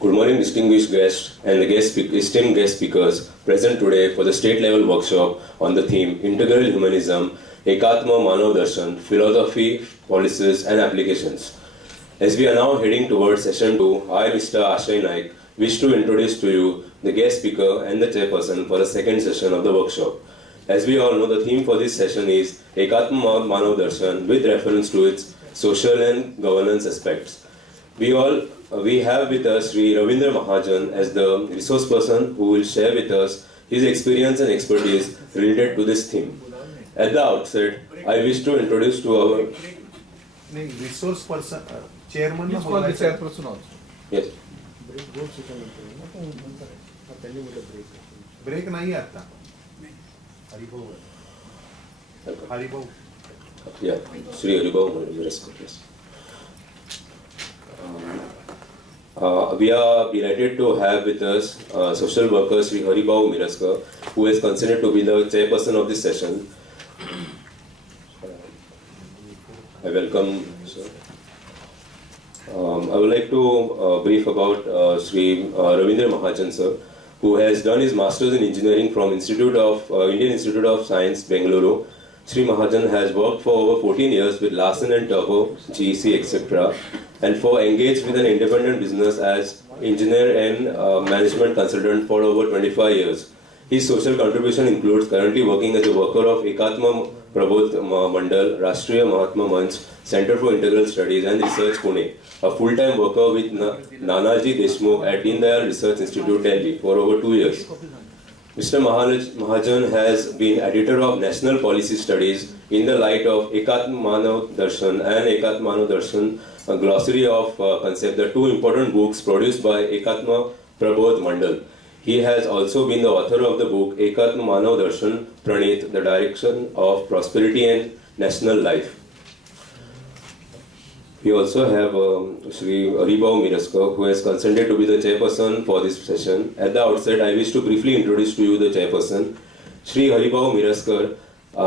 Good morning, distinguished guests and the esteemed guest speakers present today for the state-level workshop on the theme Integral Humanism, Ekatma Manav Darshan, Philosophy, Policies and Applications. As we are now heading towards session 2, I, Mr. Ashay Naik, wish to introduce to you the guest speaker and the chairperson for the second session of the workshop. As we all know, the theme for this session is Ekatma Manav Darshan with reference to its social and governance aspects. We have with us Sri Ravindra Mahajan as the resource person who will share with us his experience and expertise related to this theme. At the outset, I wish to introduce to our resource person, chairman. He's called the chairperson also. yes. Break नहीं आता. Haribhau. Yeah, Sri Haribhav Miraskar, yes. We are delighted to have with us social worker Sri Haribhav Miraskar, who is considered to be the chairperson of this session. I welcome sir. I would like to brief about Sri Ravindra Mahajan sir, who has done his Masters in Engineering from Indian Institute of Science, Bengaluru. Sri Mahajan has worked for over 14 years with Larsen & Toubro, GEC, etc. and for engaged with an independent business as engineer and management consultant for over 25 years. His social contribution includes currently working as a worker of Ekatma Prabodh Mandal, Rashtriya Mahatma Manch, Center for Integral Studies and Research, Pune, a full-time worker with Nanaji Deshmukh at Deen Dayal Research Institute, Delhi, for over 2 years. Mr. Mahajan has been editor of National Policy Studies in the light of Ekatma Manav Darshan and Ekatma Manav Darshan, a glossary of concept, the two important books produced by Ekatma Prabodh Mandal. He has also been the author of the book Ekatma Manav Darshan Pranit, the Direction of Prosperity and National Life. We also have Sri Haribhav Miraskar, who has consented to be the chairperson for this session. At the outset, I wish to briefly introduce to you the chairperson. Sri Haribhav Miraskar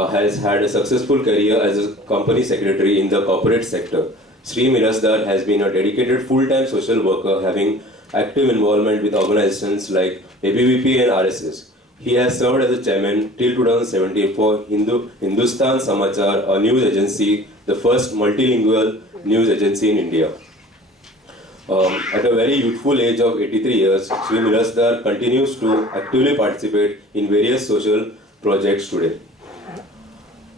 has had a successful career as a company secretary in the corporate sector. Sri Miraskar has been a dedicated full-time social worker having active involvement with organizations like ABVP and RSS. He has served as a chairman till 2017 for Hindustan Samachar, a news agency, the first multilingual news agency in India. At a very youthful age of 83 years, Sri Miraskar continues to actively participate in various social projects today.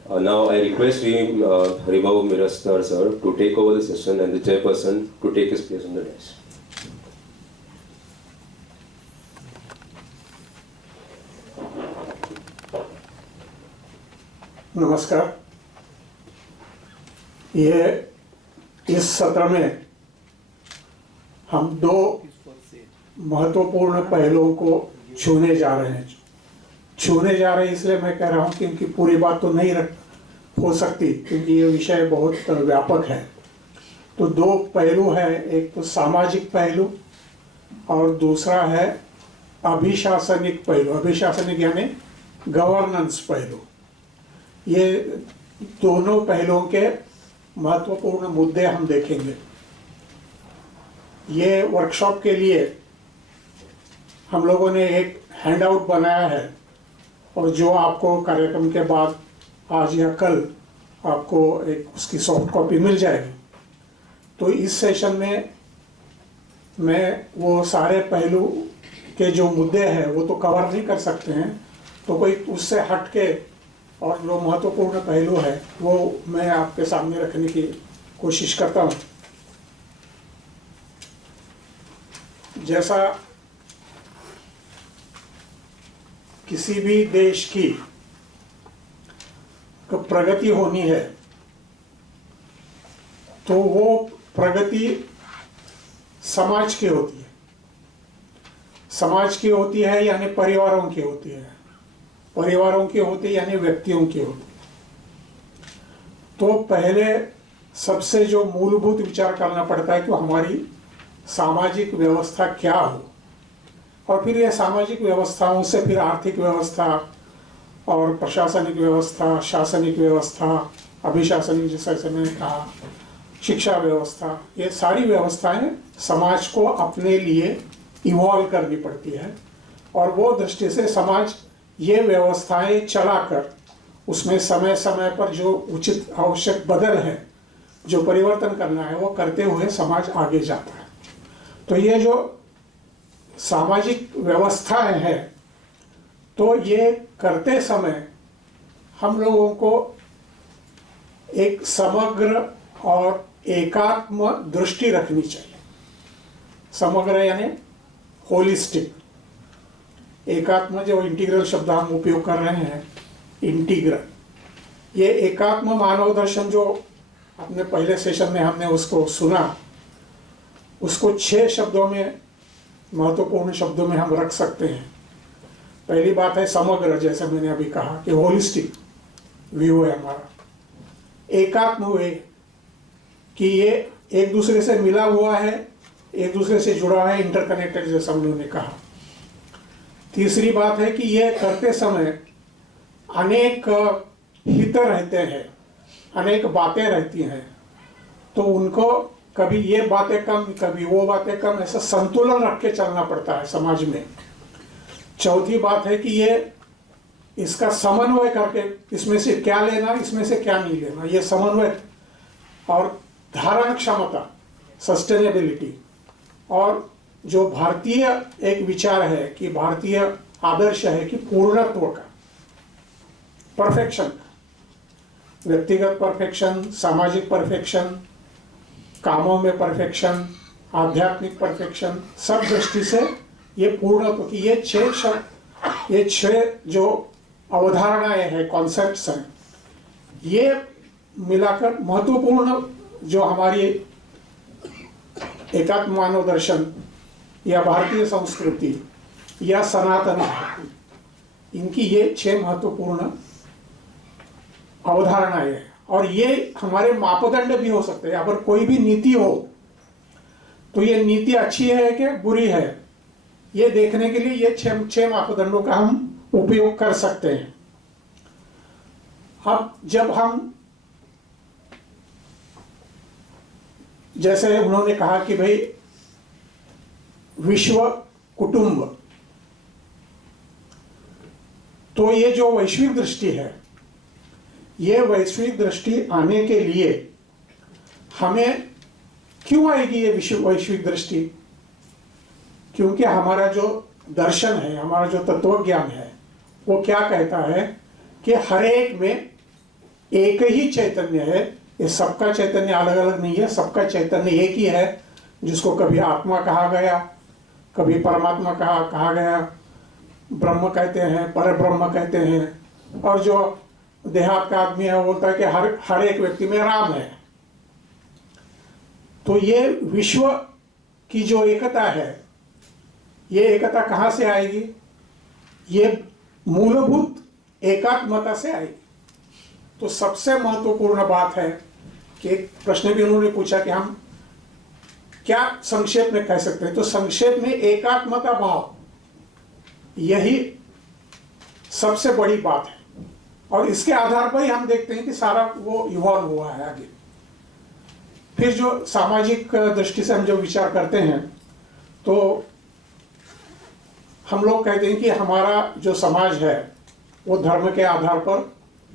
Now I request Sri Haribhav Miraskar sir to take over the session and the chairperson to take his place on the desk. नमस्कार. ये इस सत्र में हम दो महत्वपूर्ण पहलुओं को छूने जा रहे हैं. छूने जा रहे हैं इसलिए मैं कह रहा हूँ क्योंकि पूरी बात तो नहीं हो सकती, क्योंकि ये विषय बहुत व्यापक है. तो दो पहलू है, एक तो सामाजिक पहलू और दूसरा है अभिशासनिक पहलू. अभिशासनिक यानी गवर्नेंस पहलू. ये दोनों पहलुओं के महत्वपूर्ण मुद्दे हम देखेंगे. ये वर्कशॉप के लिए हम लोगों ने एक हैंडआउट बनाया है और जो आपको कार्यक्रम के बाद आज या कल आपको एक उसकी सॉफ्ट कॉपी मिल जाएगी. तो इस सेशन में मैं वो सारे पहलू के जो मुद्दे हैं वो तो कवर नहीं कर सकते हैं, तो कोई उससे हट के और जो महत्वपूर्ण पहलू है वो मैं आपके सामने रखने की कोशिश करता हूँ. जैसा किसी भी देश की प्रगति होनी है तो वो प्रगति समाज की होती है. समाज की होती है यानी परिवारों की होती है. परिवारों की होती है यानी व्यक्तियों की होती है. तो पहले सबसे जो मूलभूत विचार करना पड़ता है कि हमारी सामाजिक व्यवस्था क्या हो, और फिर ये सामाजिक व्यवस्थाओं से फिर आर्थिक व्यवस्था और प्रशासनिक व्यवस्था, शासनिक व्यवस्था, अभिशासनिक, जैसे मैंने कहा, शिक्षा व्यवस्था, ये सारी व्यवस्थाएं समाज को अपने लिए इवॉल्व करनी पड़ती है। और वो दृष्टि से समाज ये व्यवस्थाएं चलाकर उसमें समय समय पर जो उचित आवश्यक बदल है, जो परिवर्तन करना है, वो करते हुए समाज आगे जाता है। तो ये जो सामाजिक व्यवस्थाएं हैं, तो ये करते समय हम लोगों को एक समग्र और एकात्म दृष्टि रखनी चाहिए। समग्र यानी होलिस्टिक, एकात्म जो इंटीग्रल शब्द हम उपयोग कर रहे हैं, इंटीग्रल। ये एकात्म मानव दर्शन जो अपने पहले सेशन में हमने उसको सुना, उसको 6 शब्दों में, महत्वपूर्ण शब्दों में हम रख सकते हैं। पहली बात है समग्र, जैसे मैंने अभी कहा कि होलिस्टिक व्यू है हमारा। एकात्म हुए कि ये एक दूसरे से मिला हुआ है, एक दूसरे से जुड़ा है, इंटरकनेक्टेड, जैसा हम लोगों ने कहा। तीसरी बात है कि ये करते समय अनेक हित रहते हैं, अनेक बातें रहती हैं, तो उनको कभी ये बातें कम, कभी वो बातें कम, ऐसा संतुलन रख के चलना पड़ता है समाज में। चौथी बात है कि ये इसका समन्वय करके, इसमें से क्या लेना, इसमें से क्या नहीं लेना, ये समन्वय और धारण क्षमता, सस्टेनेबिलिटी, और जो भारतीय एक विचार है कि भारतीय आदर्श है कि पूर्णत्व का, परफेक्शन, व्यक्तिगत परफेक्शन, सामाजिक परफेक्शन, कामों में परफेक्शन, आध्यात्मिक परफेक्शन, सब दृष्टि से ये पूर्णत्व की ये 6 शब्द, ये 6 जो अवधारणाएं हैं, कॉन्सेप्ट्स हैं, ये मिलाकर महत्वपूर्ण जो हमारी एकात्म मानव दर्शन या भारतीय संस्कृति या सनातन भारती, इनकी ये 6 महत्वपूर्ण अवधारणाएं हैं। और ये हमारे मापदंड भी हो सकते हैं। अगर कोई भी नीति हो तो ये नीति अच्छी है कि बुरी है, ये देखने के लिए ये 6 मापदंडों का हम उपयोग कर सकते हैं। अब जब हम, जैसे उन्होंने कहा कि भाई विश्व कुटुंब, तो ये जो वैश्विक दृष्टि है, ये वैश्विक दृष्टि आने के लिए हमें क्यों आएगी ये वैश्विक दृष्टि? क्योंकि हमारा जो दर्शन है, हमारा जो तत्व ज्ञान है, वो क्या कहता है कि हर एक में एक ही चैतन्य है। ये सबका चैतन्य अलग अलग नहीं है, सबका चैतन्य एक ही है, जिसको कभी आत्मा कहा गया, कभी परमात्मा कहा गया, ब्रह्म कहते हैं, पर ब्रह्म कहते हैं। और जो देहात का आदमी है वो बोलता है कि हर एक व्यक्ति में राम है। तो ये विश्व की जो एकता है, ये एकता कहाँ से आएगी? ये मूलभूत एकात्मता से आएगी। तो सबसे महत्वपूर्ण बात है कि एक प्रश्न भी उन्होंने पूछा कि हम क्या संक्षेप में कह सकते हैं, तो संक्षेप में एकात्मता भाव, यही सबसे बड़ी बात है। और इसके आधार पर ही हम देखते हैं कि सारा वो इवॉल्व हुआ है आगे। फिर जो सामाजिक दृष्टि से हम जो विचार करते हैं, तो हम लोग कहते हैं कि हमारा जो समाज है वो धर्म के आधार पर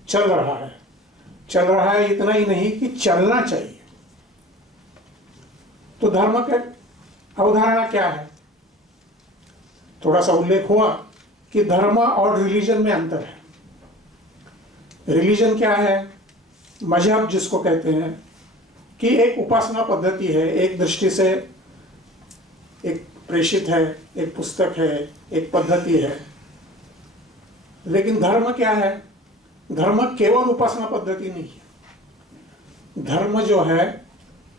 चल रहा है। चल रहा है इतना ही नहीं कि चलना चाहिए। तो धर्म के अवधारणा क्या है? थोड़ा सा उल्लेख हुआ कि धर्म और रिलीजन में अंतर है। रिलीजन क्या है? मजहब जिसको कहते हैं, कि एक उपासना पद्धति है, एक दृष्टि से एक प्रेषित है, एक पुस्तक है, एक पद्धति है। लेकिन धर्म क्या है? धर्म केवल उपासना पद्धति नहीं है। धर्म जो है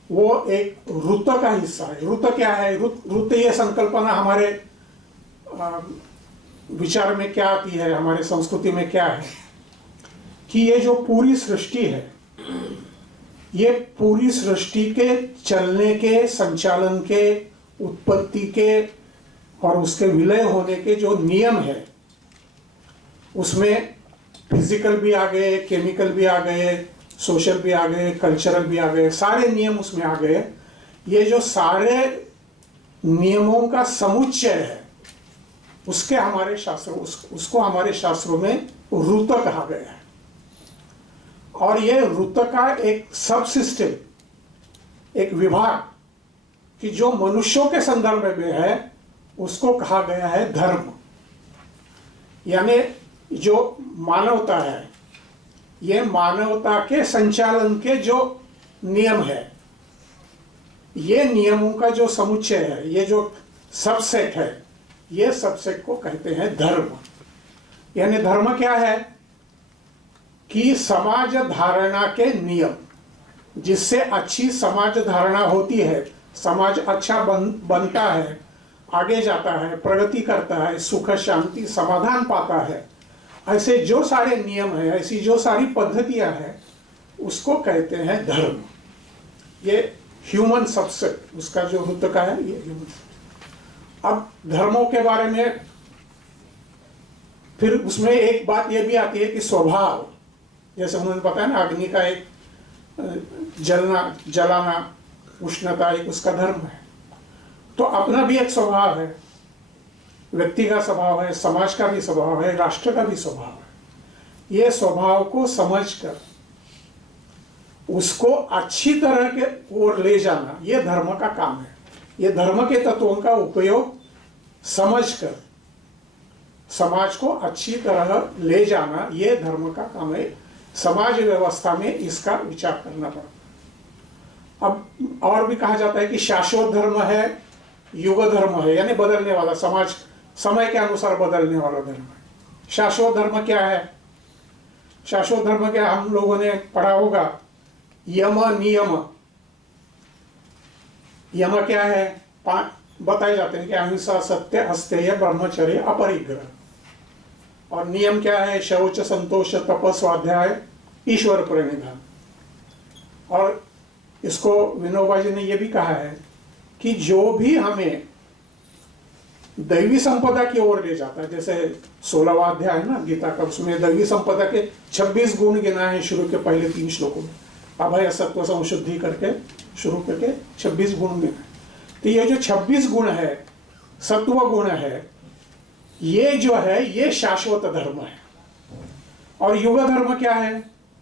वो एक रुत का हिस्सा है। रुत क्या है? रुत ये संकल्पना हमारे विचार में क्या आती है, हमारे संस्कृति में क्या है कि ये जो पूरी सृष्टि है, ये पूरी सृष्टि के चलने के, संचालन के, उत्पत्ति के और उसके विलय होने के जो नियम है, उसमें फिजिकल भी आ गए, केमिकल भी आ गए, सोशल भी आ गए, कल्चरल भी आ गए, सारे नियम उसमें आ गए। ये जो सारे नियमों का समुच्चय है उसके हमारे शास्त्रों उसको हमारे शास्त्रों में ऋत कहा गया है। और ये ऋत का एक सब सिस्टम, एक विभाग कि जो मनुष्यों के संदर्भ में है उसको कहा गया है धर्म। यानी जो मानवता है, ये मानवता के संचालन के जो नियम है, ये नियमों का जो समुच्चय है, ये जो सबसेट है, ये सबसेट को कहते हैं धर्म। यानी धर्म क्या है कि समाज धारणा के नियम, जिससे अच्छी समाज धारणा होती है, समाज अच्छा बनता है, आगे जाता है, प्रगति करता है, सुख शांति समाधान पाता है, ऐसे जो सारे नियम है, ऐसी जो सारी पद्धतियां हैं, उसको कहते हैं धर्म। ये ह्यूमन सबसेट, उसका जो ऋत का है, ये ह्यूमन। अब धर्मों के बारे में फिर उसमें एक बात ये भी आती है कि स्वभाव, जैसे उन्होंने बताया ना, अग्नि का एक जलाना, उष्णता एक उसका धर्म है। तो अपना भी एक स्वभाव है, व्यक्ति का स्वभाव है, समाज का भी स्वभाव है, राष्ट्र का भी स्वभाव है। ये स्वभाव को समझकर उसको अच्छी तरह के ओर ले जाना, ये धर्म का काम है। ये धर्म के तत्वों का उपयोग समझकर समाज को अच्छी तरह ले जाना, ये धर्म का काम है। समाज व्यवस्था में इसका विचार करना पड़ता। अब और भी कहा जाता है कि शाश्वत धर्म है, युग धर्म है, यानी बदलने वाला, समाज समय के अनुसार बदलने वाला धर्म है। शाश्वत धर्म क्या है? शाश्वत धर्म क्या, हम लोगों ने पढ़ा होगा, यम नियम। यम क्या है? बताए जाते हैं कि अहिंसा, सत्य, अस्तेय, ब्रह्मचर्य, अपरिग्रह। और नियम क्या है? शौच, संतोष, तप, स्वाध्याय, ईश्वर प्रणिधान। और इसको विनोबा जी ने यह भी कहा है कि जो भी हमें दैवी संपदा की ओर ले जाता है, जैसे 16वां अध्याय है ना गीता का, उसमें दैवी संपदा के 26 गुण गिना है शुरू के पहले 3 श्लोकों में। अभय, सत्व, संशुद्धि करके शुरू करके 26 गुण गिना है। तो ये जो 26 गुण है, सत्व गुण है, ये जो है ये शाश्वत धर्म है। और युग धर्म क्या है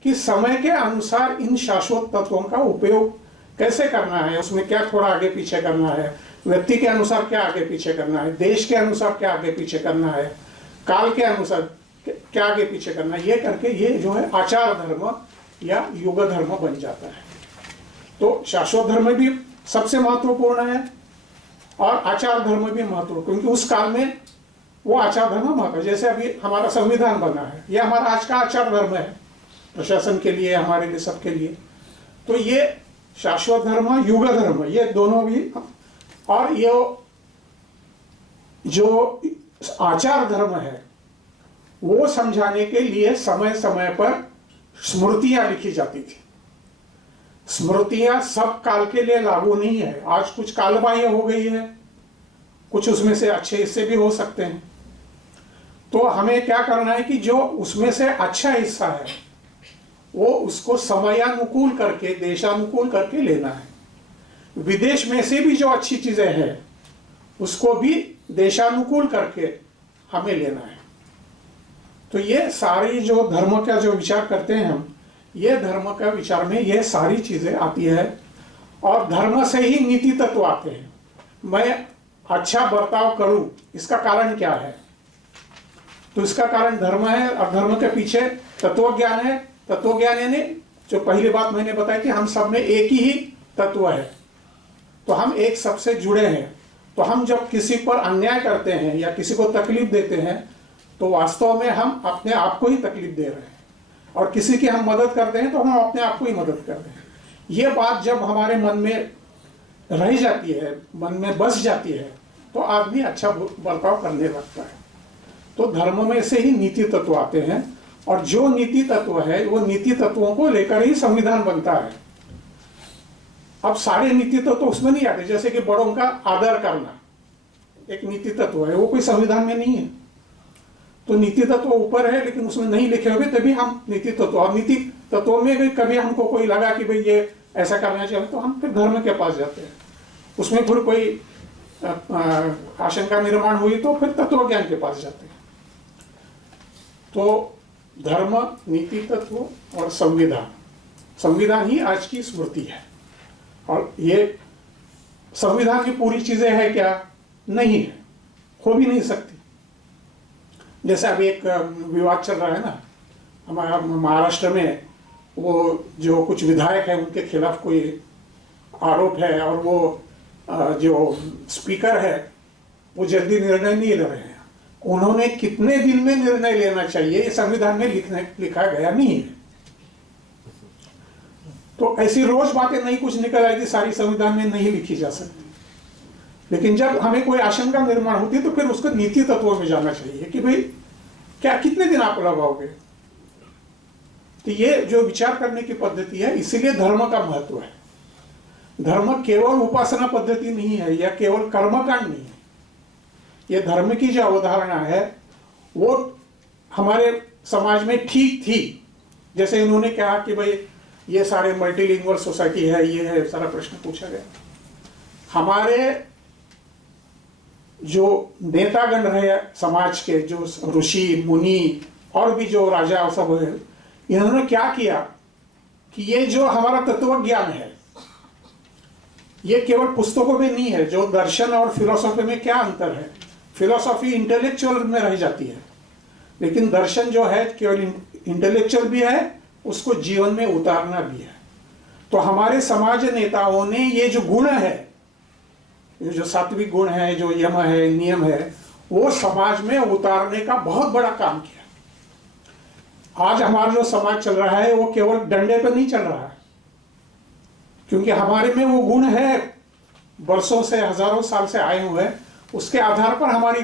कि समय के अनुसार इन शाश्वत तत्वों का उपयोग कैसे करना है, उसमें क्या थोड़ा आगे पीछे करना है, व्यक्ति के अनुसार क्या आगे पीछे करना है, देश के अनुसार क्या आगे पीछे करना है, काल के अनुसार क्या आगे पीछे करना है, ये करके ये जो है आचार धर्म या युग धर्म बन जाता है। तो शाश्वत धर्म भी सबसे महत्वपूर्ण है और आचार धर्म भी महत्वपूर्ण, क्योंकि उस काल में वो आचार धर्म महत्व। जैसे अभी हमारा संविधान बना है, ये हमारा आज का आचार धर्म है, प्रशासन के लिए, हमारे लिए, सबके लिए। तो ये शाश्वत धर्म, युग धर्म, ये दोनों भी। और ये जो आचार धर्म है वो समझाने के लिए समय समय पर स्मृतियां लिखी जाती थी। स्मृतियां सब काल के लिए लागू नहीं है। आज कुछ कालबाह्य हो गई है, कुछ उसमें से अच्छे हिस्से भी हो सकते हैं। तो हमें क्या करना है कि जो उसमें से अच्छा हिस्सा है वो उसको समयानुकूल करके, देशानुकूल करके लेना है। विदेश में से भी जो अच्छी चीजें हैं उसको भी देशानुकूल करके हमें लेना है। तो ये सारी जो धर्म का जो विचार करते हैं हम, ये धर्म का विचार में ये सारी चीजें आती है। और धर्म से ही नीति तत्व आते हैं। मैं अच्छा बर्ताव करूं, इसका कारण क्या है? तो इसका कारण धर्म है, और धर्म के पीछे तत्व ज्ञान है। तत्व ज्ञान यानी जो पहली बात मैंने बताई कि हम सब में एक ही तत्व है, तो हम एक सबसे जुड़े हैं। तो हम जब किसी पर अन्याय करते हैं या किसी को तकलीफ देते हैं तो वास्तव में हम अपने आप को ही तकलीफ दे रहे हैं, और किसी की हम मदद करते हैं तो हम अपने आप को ही मदद कर रहे हैं। ये बात जब हमारे मन में रह जाती है, मन में बस जाती है, तो आदमी अच्छा बर्ताव करने लगता है। तो धर्म में से ही नीति तत्व आते हैं, और जो नीति तत्व है वो नीति तत्वों को लेकर ही संविधान बनता है। अब सारे नीति तत्व उसमें नहीं आते। जैसे कि बड़ों का आदर करना एक नीति तत्व है, वो कोई संविधान में नहीं है। तो नीति तत्व ऊपर है लेकिन उसमें नहीं लिखे हुए, तभी हम नीति तत्व। और नीति तत्वों में भी कभी हमको कोई लगा कि भाई ये ऐसा करना चाहिए, तो हम फिर धर्म के पास जाते हैं। उसमें फिर कोई आशंका निर्माण हुई तो फिर तत्व ज्ञान के पास जाते हैं। तो धर्म, नीति तत्व और संविधान, संविधान ही आज की स्मृति है। और ये संविधान की पूरी चीजें है क्या? नहीं है, हो भी नहीं सकती। जैसे अभी एक विवाद चल रहा है ना हमारा महाराष्ट्र में, वो जो कुछ विधायक है उनके खिलाफ कोई आरोप है और वो जो स्पीकर है वो जल्दी निर्णय नहीं ले रहे हैं। उन्होंने कितने दिन में निर्णय लेना चाहिए ये संविधान में लिखा गया नहीं है। तो ऐसी रोज बातें नहीं कुछ निकल आएगी, सारी संविधान में नहीं लिखी जा सकती। लेकिन जब हमें कोई आशंका निर्माण होती है तो फिर उसको नीति तत्वों में जाना चाहिए कि भाई क्या कितने दिन आप लगाओगे। तो ये जो विचार करने की पद्धति है, इसीलिए धर्म का महत्व है। धर्म केवल उपासना पद्धति नहीं है या केवल कर्मकांड नहीं है। ये धर्म की जो अवधारणा है वो हमारे समाज में ठीक थी। जैसे इन्होंने कहा कि भाई ये सारे मल्टीलिंगुअल सोसाइटी है, ये है, सारा प्रश्न पूछा गया। हमारे जो नेतागण रहे समाज के, जो ऋषि मुनि और भी जो राजा सब है, इन्होंने क्या किया कि ये जो हमारा तत्व ज्ञान है ये केवल पुस्तकों में नहीं है। जो दर्शन और फिलोसॉफी में क्या अंतर है? फिलोसॉफी इंटेलेक्चुअल में रह जाती है, लेकिन दर्शन जो है केवल इंटेलेक्चुअल भी है, उसको जीवन में उतारना भी है। तो हमारे समाज नेताओं ने ये जो गुण है, ये जो सात्विक गुण है, जो यम है, नियम है, वो समाज में उतारने का बहुत बड़ा काम किया। आज हमारा जो समाज चल रहा है वो केवल डंडे पे नहीं चल रहा है, क्योंकि हमारे में वो गुण है, वर्षों से, हजारों साल से आए हुए हैं। उसके आधार पर हमारी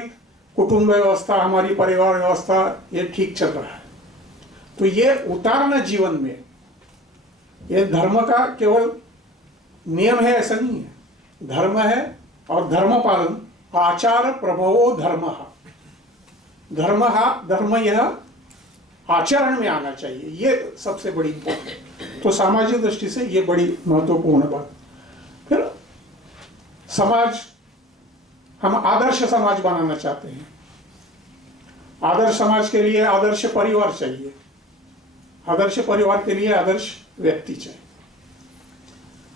कुटुंब व्यवस्था, हमारी परिवार व्यवस्था ये ठीक चल रहा है। तो ये उतारना जीवन में, ये धर्म का केवल नियम है ऐसा नहीं है। धर्म है और धर्म पालन, आचार प्रभवो धर्म, धर्म यह आचरण में आना चाहिए, ये सबसे बड़ी इंपॉर्टेंट। तो सामाजिक दृष्टि से ये बड़ी महत्वपूर्ण बात। फिर समाज, हम आदर्श समाज बनाना चाहते हैं। आदर्श समाज के लिए आदर्श परिवार चाहिए। आदर्श परिवार के लिए आदर्श व्यक्ति चाहिए।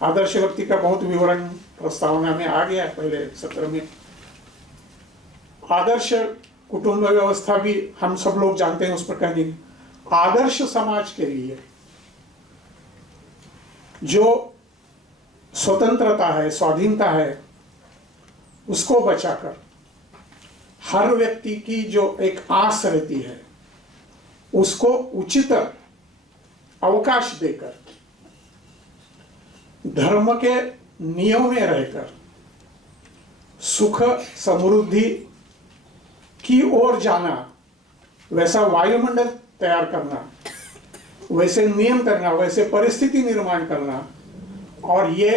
आदर्श व्यक्ति का बहुत विवरण प्रस्तावना में आ गया पहले सत्र में। आदर्श कुटुंब व्यवस्था भी हम सब लोग जानते हैं, उस पर कहेंगे। आदर्श समाज के लिए जो स्वतंत्रता है, स्वाधीनता है, उसको बचाकर हर व्यक्ति की जो एक आस रहती है उसको उचित अवकाश देकर, धर्म के नियम में रहकर सुख समृद्धि की ओर जाना, वैसा वायुमंडल तैयार करना, वैसे नियम करना, वैसे परिस्थिति निर्माण करना, और ये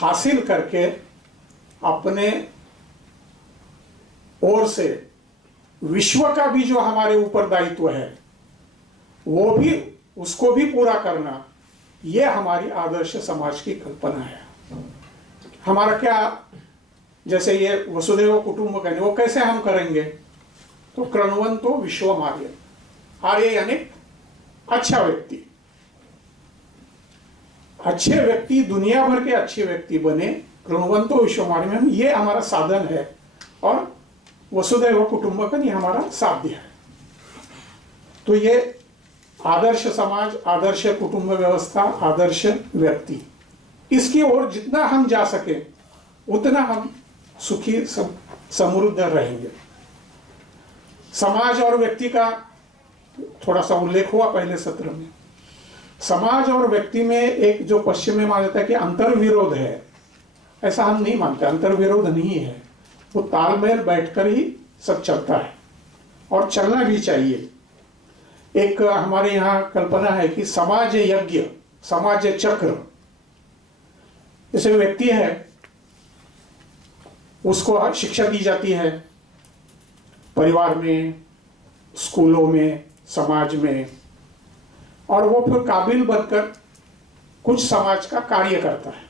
हासिल करके अपने ओर से विश्व का भी जो हमारे ऊपर दायित्व है वो भी, उसको भी पूरा करना, ये हमारी आदर्श समाज की कल्पना है। हमारा क्या, जैसे ये वसुधैव कुटुंबकम, वो कैसे हम करेंगे? तो कृण्वन्तो विश्वम आर्य, आर्य यानी अच्छा व्यक्ति। अच्छे व्यक्ति, दुनिया भर के अच्छे व्यक्ति बने, कृण्वन्तो विश्वम आर्य, ये हमारा साधन है। और वसुधैव कुटुंबकम ये हमारा साध्य है। तो ये आदर्श समाज, आदर्श कुटुंब व्यवस्था, आदर्श व्यक्ति, इसकी ओर जितना हम जा सके उतना हम सुखी समृद्ध रहेंगे। समाज और व्यक्ति का थोड़ा सा उल्लेख हुआ पहले सत्र में। समाज और व्यक्ति में एक जो पश्चिम में माना जाता है कि अंतर्विरोध है, ऐसा हम नहीं मानते। अंतर्विरोध नहीं है, वो तालमेल बैठकर ही सब चलता है और चलना भी चाहिए। एक हमारे यहाँ कल्पना है कि समाज यज्ञ, समाज चक्र, जैसे व्यक्ति है उसको शिक्षा दी जाती है परिवार में, स्कूलों में, समाज में, और वो फिर काबिल बनकर कुछ समाज का कार्य करता है।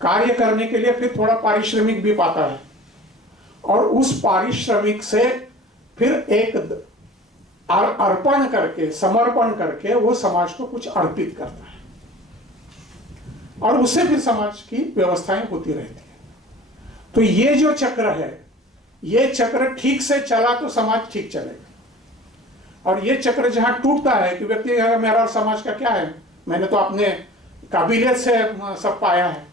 कार्य करने के लिए फिर थोड़ा पारिश्रमिक भी पाता है, और उस पारिश्रमिक से फिर एक अर्पण करके, समर्पण करके वो समाज को कुछ अर्पित करता है, और उससे फिर समाज की व्यवस्थाएं होती रहती है। तो ये जो चक्र है, ये चक्र ठीक से चला तो समाज ठीक चलेगा, और ये चक्र जहां टूटता है कि व्यक्ति कहेगा मेरा और समाज का क्या है, मैंने तो अपने काबिलियत से सब पाया है।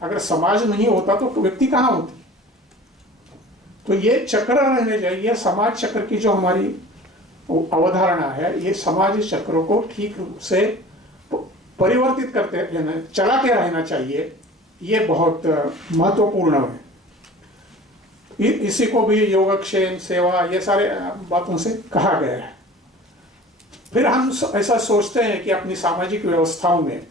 अगर समाज नहीं होता तो व्यक्ति कहां होती। तो ये चक्र रहने चाहिए। समाज चक्र की जो हमारी अवधारणा है, ये समाज चक्र को ठीक रूप से परिवर्तित करते रहना, चलाते रहना चाहिए। ये बहुत महत्वपूर्ण है। इसी को भी योगक्षेम, सेवा, ये सारे बातों से कहा गया है। फिर हम ऐसा सोचते हैं कि अपनी सामाजिक व्यवस्थाओं में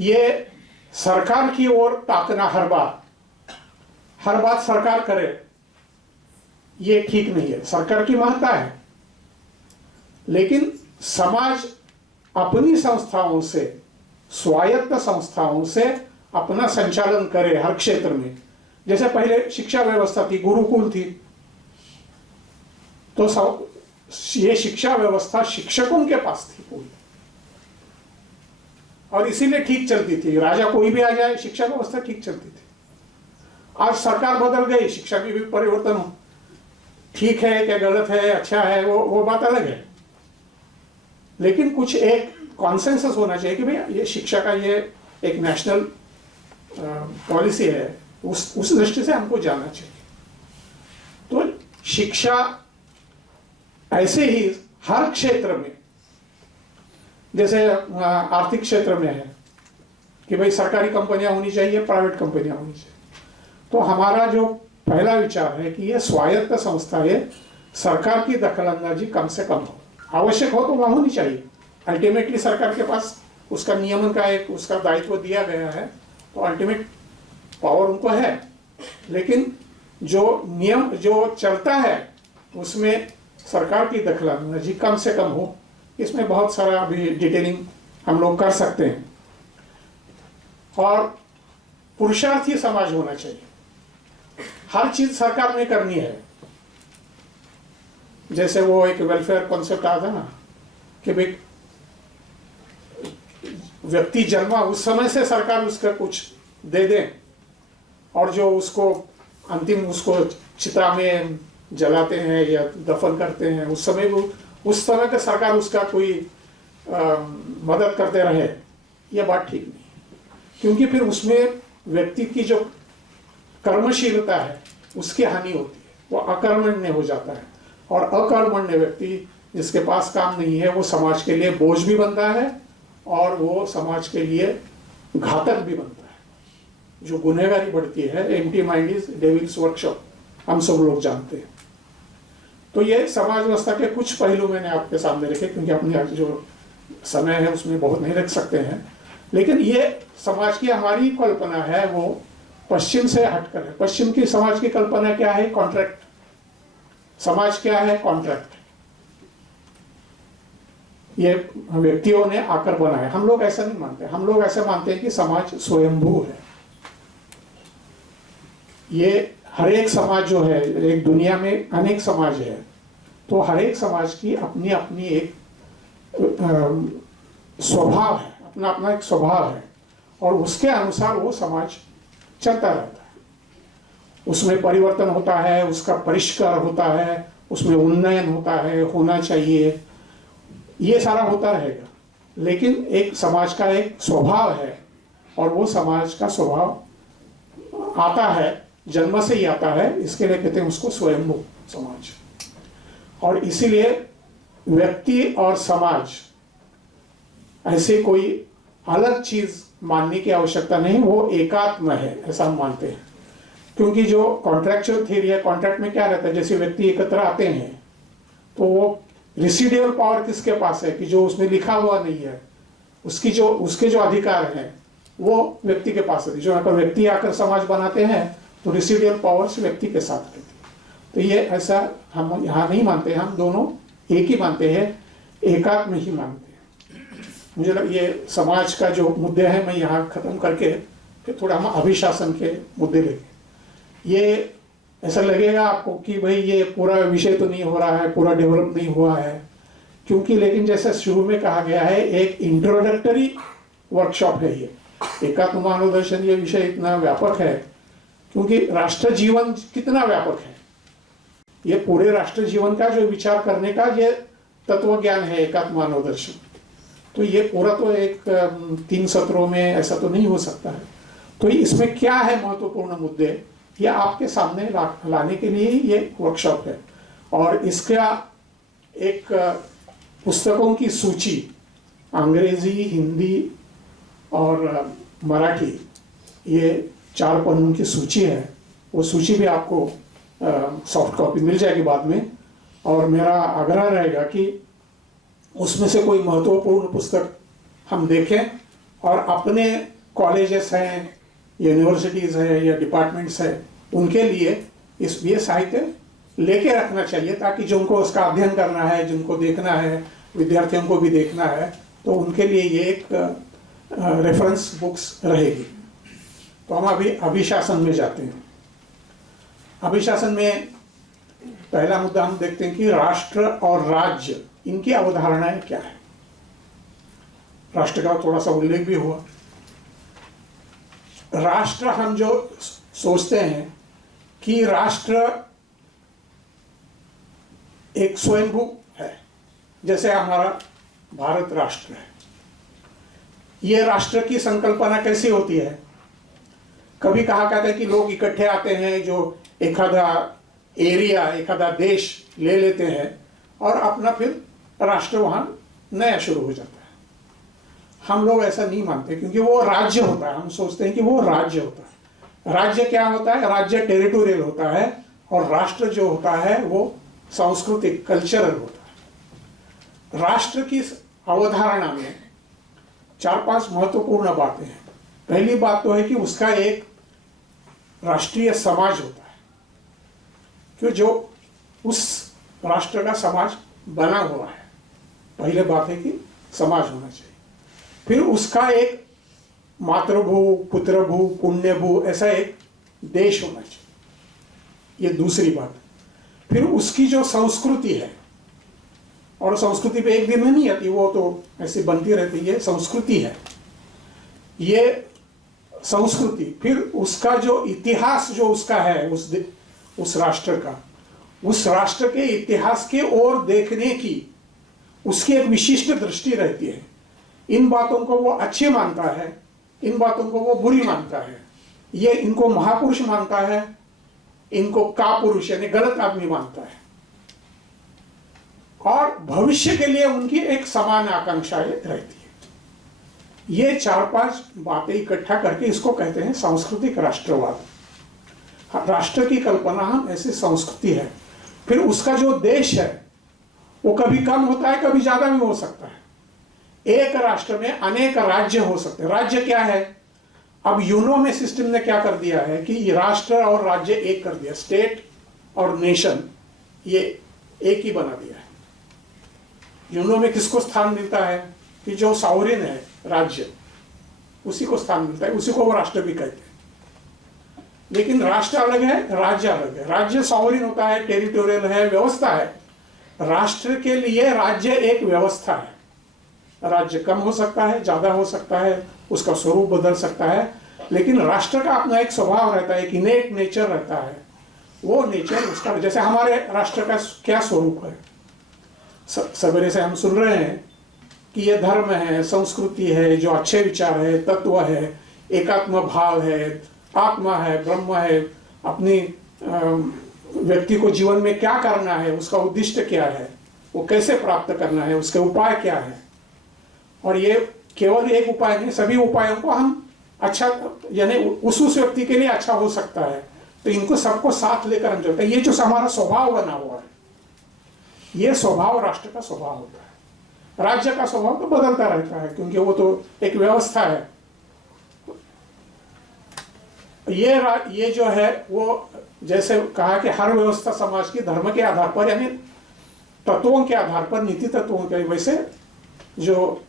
ये सरकार की ओर ताकना, हर बात सरकार करे, ये ठीक नहीं है। सरकार की महत्ता है, लेकिन समाज अपनी संस्थाओं से, स्वायत्त संस्थाओं से अपना संचालन करे हर क्षेत्र में। जैसे पहले शिक्षा व्यवस्था थी, गुरुकुल थी, तो ये शिक्षा व्यवस्था शिक्षकों के पास थी पूरी, और इसीलिए ठीक चलती थी। राजा कोई भी आ जाए, शिक्षा व्यवस्था ठीक चलती थी। आज सरकार बदल गई, शिक्षा में भी परिवर्तन हो, ठीक है क्या गलत है, अच्छा है, वो बात अलग है, लेकिन कुछ एक कॉन्सेंसस होना चाहिए कि भाई ये शिक्षा का ये एक नेशनल पॉलिसी है, उस दृष्टि से हमको जाना चाहिए। तो शिक्षा ऐसे ही हर क्षेत्र में, जैसे आर्थिक क्षेत्र में है कि भाई सरकारी कंपनियां होनी चाहिए, प्राइवेट कंपनियां होनी चाहिए, तो हमारा जो पहला विचार है कि ये स्वायत्त संस्था है, सरकार की दखलंदाजी कम से कम हो, आवश्यक हो तो वह होनी चाहिए। अल्टीमेटली सरकार के पास उसका नियमन का एक उसका दायित्व दिया गया है, तो अल्टीमेट पावर उनको है, लेकिन जो नियम जो चलता है उसमें सरकार की दखलंदाजी कम से कम हो। इसमें बहुत सारा अभी डिटेलिंग हम लोग कर सकते हैं। और पुरुषार्थी समाज होना चाहिए, हर चीज सरकार ने करनी है। जैसे वो एक वेलफेयर कॉन्सेप्ट आता ना कि भाई व्यक्ति जन्मा उस समय से सरकार उसका कुछ दे दे, और जो उसको अंतिम उसको चिता में जलाते हैं या दफन करते हैं, उस समय का सरकार उसका कोई मदद करते रहे, यह बात ठीक नहीं, क्योंकि फिर उसमें व्यक्ति की जो कर्मशीलता है उसकी हानि होती है, वो अकर्मण्य हो जाता है, और अकर्मण्य व्यक्ति जिसके पास काम नहीं है वो समाज के लिए बोझ भी बनता है, और वो समाज के लिए घातक भी बनता है। जो गुनहगारी बढ़ती है, empty mind is devils workshop, हम सब लोग जानते हैं। तो ये समाज व्यवस्था के कुछ पहलू मैंने आपके सामने रखे, क्योंकि अपने जो समय है उसमें बहुत नहीं रख सकते हैं, लेकिन ये समाज की हमारी कल्पना है वो पश्चिम से हटकर है। पश्चिम की समाज की कल्पना क्या है? कॉन्ट्रैक्ट। समाज क्या है? कॉन्ट्रैक्ट। ये व्यक्तियों ने आकर बनाया। हम लोग ऐसा नहीं मानते, हम लोग ऐसा मानते हैं कि समाज स्वयंभू है। ये हर एक समाज जो है, एक दुनिया में अनेक समाज है, तो हर एक समाज की अपनी अपनी एक स्वभाव है, अपना अपना एक स्वभाव है, और उसके अनुसार वो समाज चलता रहता है। उसमें परिवर्तन होता है, उसका परिष्कार होता है, उसमें उन्नयन होता है, होना चाहिए, ये सारा होता रहेगा। लेकिन एक समाज का एक स्वभाव है, और वो समाज का स्वभाव आता है, जन्म से ही आता है, इसके लिए कहते हैं उसको स्वयंभू समाज। और इसीलिए व्यक्ति और समाज ऐसे कोई अलग चीज मानने की आवश्यकता नहीं, वो एकात्म है, ऐसा हम मानते हैं। क्योंकि जो कॉन्ट्रैक्चुअल थ्योरी है, कॉन्ट्रैक्ट में क्या रहता है, जैसे व्यक्ति एकत्र आते हैं तो वो रिसीडियल पावर किसके पास है कि जो उसमें लिखा हुआ नहीं है, उसके जो अधिकार हैं वो व्यक्ति के पास है। जो अगर व्यक्ति आकर समाज बनाते हैं तो रिसीडियल पावर्स व्यक्ति के साथ रहती है। तो ये ऐसा हम यहाँ नहीं मानते, हम दोनों एक ही मानते हैं एकात्म ही मानते हैं। मुझे ये समाज का जो मुद्दे हैं मैं यहाँ खत्म करके फिर थोड़ा हम अभिशासन के मुद्दे लेंगे। ये ऐसा लगेगा आपको कि भाई ये पूरा विषय तो नहीं हो रहा है, पूरा डेवलप नहीं हुआ है, क्योंकि लेकिन जैसे शुरू में कहा गया है एक इंट्रोडक्टरी वर्कशॉप है ये। एकात्म मानव दर्शन ये विषय इतना व्यापक है क्योंकि राष्ट्र जीवन कितना व्यापक है, ये पूरे राष्ट्र जीवन का जो विचार करने का ये तत्व ज्ञान है एकात्म मानव दर्शन। तो ये पूरा तो एक 3 सत्रों में ऐसा तो नहीं हो सकता है। तो इसमें क्या है महत्वपूर्ण मुद्दे, ये आपके सामने लाने के लिए ये वर्कशॉप है। और इसका एक पुस्तकों की सूची अंग्रेजी, हिंदी और मराठी, ये 4 पन्नों की सूची है। वो सूची भी आपको सॉफ्ट कॉपी मिल जाएगी बाद में। और मेरा आग्रह रहेगा कि उसमें से कोई महत्वपूर्ण पुस्तक हम देखें और अपने कॉलेजेस हैं, यूनिवर्सिटीज़ है या डिपार्टमेंट्स है, उनके लिए ये साहित्य लेके रखना चाहिए, ताकि जिनको उसका अध्ययन करना है, जिनको देखना है, विद्यार्थियों को भी देखना है, तो उनके लिए ये एक रेफरेंस बुक्स रहेगी। तो हम अभी अभिशासन में जाते हैं। अभिशासन में पहला मुद्दा हम देखते हैं कि राष्ट्र और राज्य, इनकी अवधारणाएं क्या है। राष्ट्र का थोड़ा सा उल्लेख भी हुआ। राष्ट्र हम जो सोचते हैं कि राष्ट्र एक स्वयंभू है, जैसे हमारा भारत राष्ट्र है। ये राष्ट्र की संकल्पना कैसी होती है? कभी कहा कहता है कि लोग इकट्ठे आते हैं, जो एखादा एरिया, एखादा देश ले लेते हैं और अपना फिर राष्ट्र वहां नया शुरू हो जाता है। हम लोग ऐसा नहीं मानते, क्योंकि वो राज्य होता है। हम सोचते हैं कि वो राज्य होता है। राज्य क्या होता है? राज्य टेरिटोरियल होता है, और राष्ट्र जो होता है वो सांस्कृतिक, कल्चरल होता है। राष्ट्र की अवधारणा में 4-5 महत्वपूर्ण बातें हैं। पहली बात तो है कि उसका एक राष्ट्रीय समाज होता है, कि जो उस राष्ट्र का समाज बना हुआ है। पहले बात है कि समाज होना चाहिए। फिर उसका एक मातृभू, पुत्रभू, पुण्यभू, ऐसा एक देश होना चाहिए। ये दूसरी बात। फिर उसकी जो संस्कृति है, और संस्कृति पे एक दिन में नहीं आती, वो तो ऐसी बनती रहती है, संस्कृति है ये संस्कृति। फिर उसका जो इतिहास जो उसका है, उस राष्ट्र का, उस राष्ट्र के इतिहास के ओर देखने की उसकी एक विशिष्ट दृष्टि रहती है। इन बातों को वो अच्छे मानता है, इन बातों को वो बुरी मानता है। ये इनको महापुरुष मानता है, इनको कापुरुष यानी गलत आदमी मानता है। और भविष्य के लिए उनकी एक समान आकांक्षाएं रहती है। ये 4-5 बातें इकट्ठा करके इसको कहते हैं सांस्कृतिक राष्ट्रवाद। राष्ट्र की कल्पना हम ऐसी संस्कृति है। फिर उसका जो देश है वो कभी कम होता है, कभी ज्यादा भी हो सकता है। एक राष्ट्र में अनेक राज्य हो सकते हैं। राज्य क्या है? अब यूनो में सिस्टम ने क्या कर दिया है कि राष्ट्र और राज्य एक कर दिया। स्टेट और नेशन ये एक ही बना दिया है। यूनो में किसको स्थान मिलता है? कि जो सॉवरेन है राज्य, उसी को स्थान मिलता है, उसी को वो राष्ट्र भी कहते हैं। लेकिन राष्ट्र अलग है, राज्य अलग है। राज्य सॉवरेन होता है, टेरिटोरियल है, व्यवस्था है। राष्ट्र के लिए राज्य एक व्यवस्था है। राज्य कम हो सकता है, ज्यादा हो सकता है, उसका स्वरूप बदल सकता है, लेकिन राष्ट्र का अपना एक स्वभाव रहता है, एक इनेट नेचर रहता है। वो नेचर उसका, जैसे हमारे राष्ट्र का क्या स्वरूप है। सवेरे से हम सुन रहे हैं कि ये धर्म है, संस्कृति है, जो अच्छे विचार है, तत्व है, एकात्म भाव है, आत्मा है, ब्रह्म है, अपनी व्यक्ति को जीवन में क्या करना है, उसका उद्देश्य क्या है, वो कैसे प्राप्त करना है, उसके उपाय क्या है। और ये केवल एक उपाय नहीं, सभी उपायों को हम अच्छा, यानी उस व्यक्ति के लिए अच्छा हो सकता है। तो इनको सबको साथ लेकर हम चलते हैं। ये जो हमारा स्वभाव बना हुआ है, ये स्वभाव राष्ट्र का स्वभाव होता है। राज्य का स्वभाव तो बदलता रहता है, क्योंकि वो तो एक व्यवस्था है। ये जो है वो, जैसे कहा कि हर व्यवस्था समाज की धर्म के आधार पर, यानी तत्वों के आधार पर, नीति तत्वों के, वैसे जो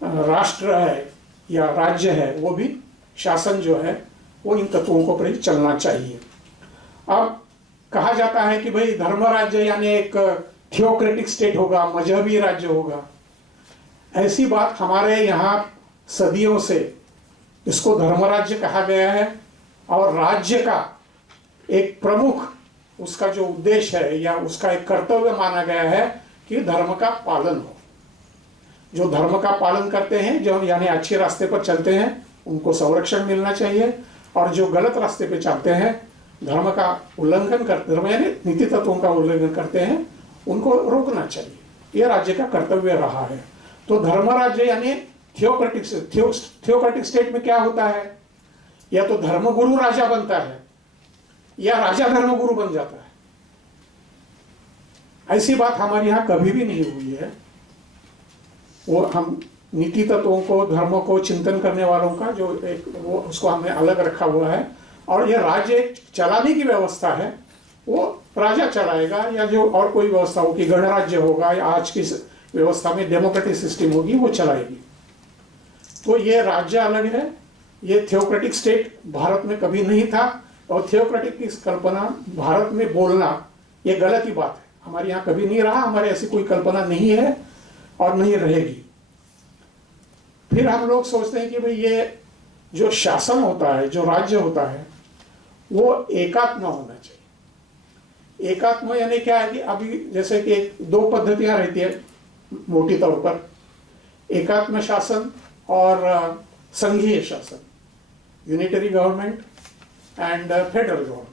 राष्ट्र है या राज्य है वो भी शासन जो है वो इन तत्वों को पर चलना चाहिए। अब कहा जाता है कि भाई धर्म राज्य यानी एक थियोक्रेटिक स्टेट होगा, मजहबी राज्य होगा। ऐसी बात हमारे यहाँ सदियों से इसको धर्म राज्य कहा गया है, और राज्य का एक प्रमुख उसका जो उद्देश्य है या उसका एक कर्तव्य माना गया है कि धर्म का पालन हो। जो धर्म का पालन करते हैं, जो यानी अच्छे रास्ते पर चलते हैं, उनको संरक्षण मिलना चाहिए, और जो गलत रास्ते पे चलते हैं, धर्म का उल्लंघन करते, धर्म यानी नीति तत्वों का उल्लंघन करते हैं, उनको रोकना चाहिए। यह राज्य का कर्तव्य रहा है। तो धर्म राज्य यानी थियोक्रेटिक स्टेट में क्या होता है, या तो धर्मगुरु राजा बनता है या राजा धर्मगुरु बन जाता है। ऐसी बात हमारे यहाँ कभी भी नहीं हुई है। वो हम नीति तत्वों को, धर्म को चिंतन करने वालों का जो एक वो उसको हमने अलग रखा हुआ है, और यह राज्य चलाने की व्यवस्था है वो राजा चलाएगा, या जो और कोई व्यवस्था होगी, गणराज्य होगा, या आज की व्यवस्था में डेमोक्रेटिक सिस्टम होगी, वो चलाएगी। तो ये राज्य अलग है, ये थियोक्रेटिक स्टेट भारत में कभी नहीं था, और थियोक्रेटिक की कल्पना भारत में बोलना ये गलत ही बात है। हमारे यहाँ कभी नहीं रहा, हमारे ऐसी कोई कल्पना नहीं है और नहीं रहेगी। फिर हम लोग सोचते हैं कि भाई ये जो शासन होता है, जो राज्य होता है, वो एकात्म होना चाहिए। एकात्म यानी क्या है कि अभी जैसे कि दो पद्धतियां रहती है मोटी तौर पर, एकात्म शासन और संघीय शासन, unitary government and federal government.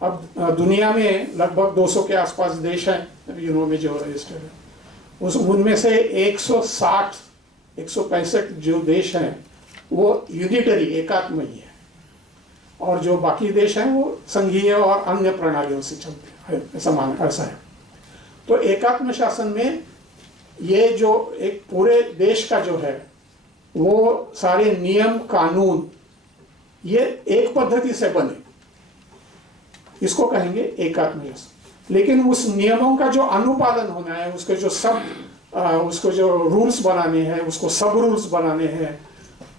अब दुनिया में लगभग 200 के आसपास देश हैं यूनो में जो रजिस्टर्ड है, उनमें से 165 जो देश हैं वो यूनिटरी एकात्म ही है, और जो बाकी देश हैं वो संघीय और अन्य प्रणालियों से चलते हैं, ऐसा है। तो एकात्म शासन में ये जो एक पूरे देश का जो है वो सारे नियम कानून ये एक पद्धति से बने, इसको कहेंगे एकात्म शासन। लेकिन उस नियमों का जो अनुपालन होना है, उसके जो उसको जो रूल्स बनाने हैं, उसको सब रूल्स बनाने हैं,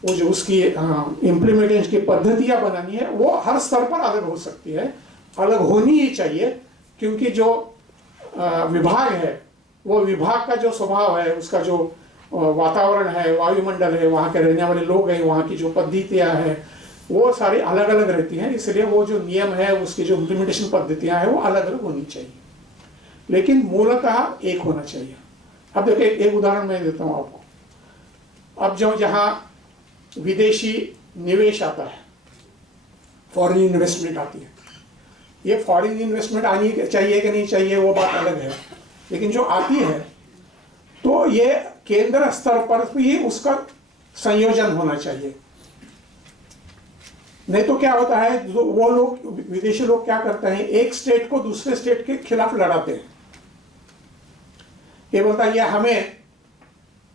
वो जो उसकी इम्प्लीमेंटेशन की पद्धतियां बनानी है, वो हर स्तर पर अलग हो सकती है, अलग होनी ही चाहिए। क्योंकि जो विभाग है, वो विभाग का जो स्वभाव है, उसका जो वातावरण है, वायुमंडल है, वहाँ के रहने वाले लोग हैं, वहाँ की जो पद्धतियां हैं, वो सारी अलग अलग रहती हैं। इसलिए वो जो नियम है, उसकी जो इम्प्लीमेंटेशन पद्धतियां हैं, वो अलग अलग होनी चाहिए, लेकिन मूलतः एक होना चाहिए। अब देखिए एक उदाहरण मैं देता हूँ आपको। अब जो जहाँ विदेशी निवेश आता है, फॉरेन इन्वेस्टमेंट आती है, ये फॉरेन इन्वेस्टमेंट आनी चाहिए कि नहीं चाहिए वो बात अलग है, लेकिन जो आती है तो ये केंद्र स्तर पर भी उसका संयोजन होना चाहिए। नहीं तो क्या होता है, वो लोग विदेशी लोग क्या करते हैं, एक स्टेट को दूसरे स्टेट के खिलाफ लड़ाते हैं। ये बोलता है ये हमें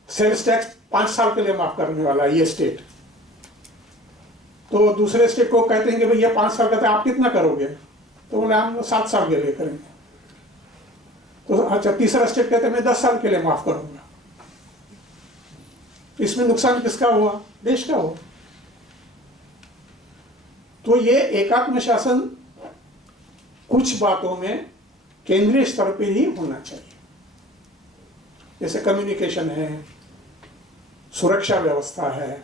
सेल्स टैक्स 5 साल के लिए माफ करने वाला है ये स्टेट, तो दूसरे स्टेट को कहते हैं कि भाई ये 5 साल का था, आप कितना करोगे, तो बोले हम 7 साल के लिए करेंगे। तो अच्छा, तीसरा स्टेट कहते हैं मैं 10 साल के लिए माफ करूंगा। इसमें नुकसान किसका हुआ, देश का हुआ। तो ये एकात्म शासन कुछ बातों में केंद्रीय स्तर पर ही होना चाहिए, जैसे कम्युनिकेशन है, सुरक्षा व्यवस्था है,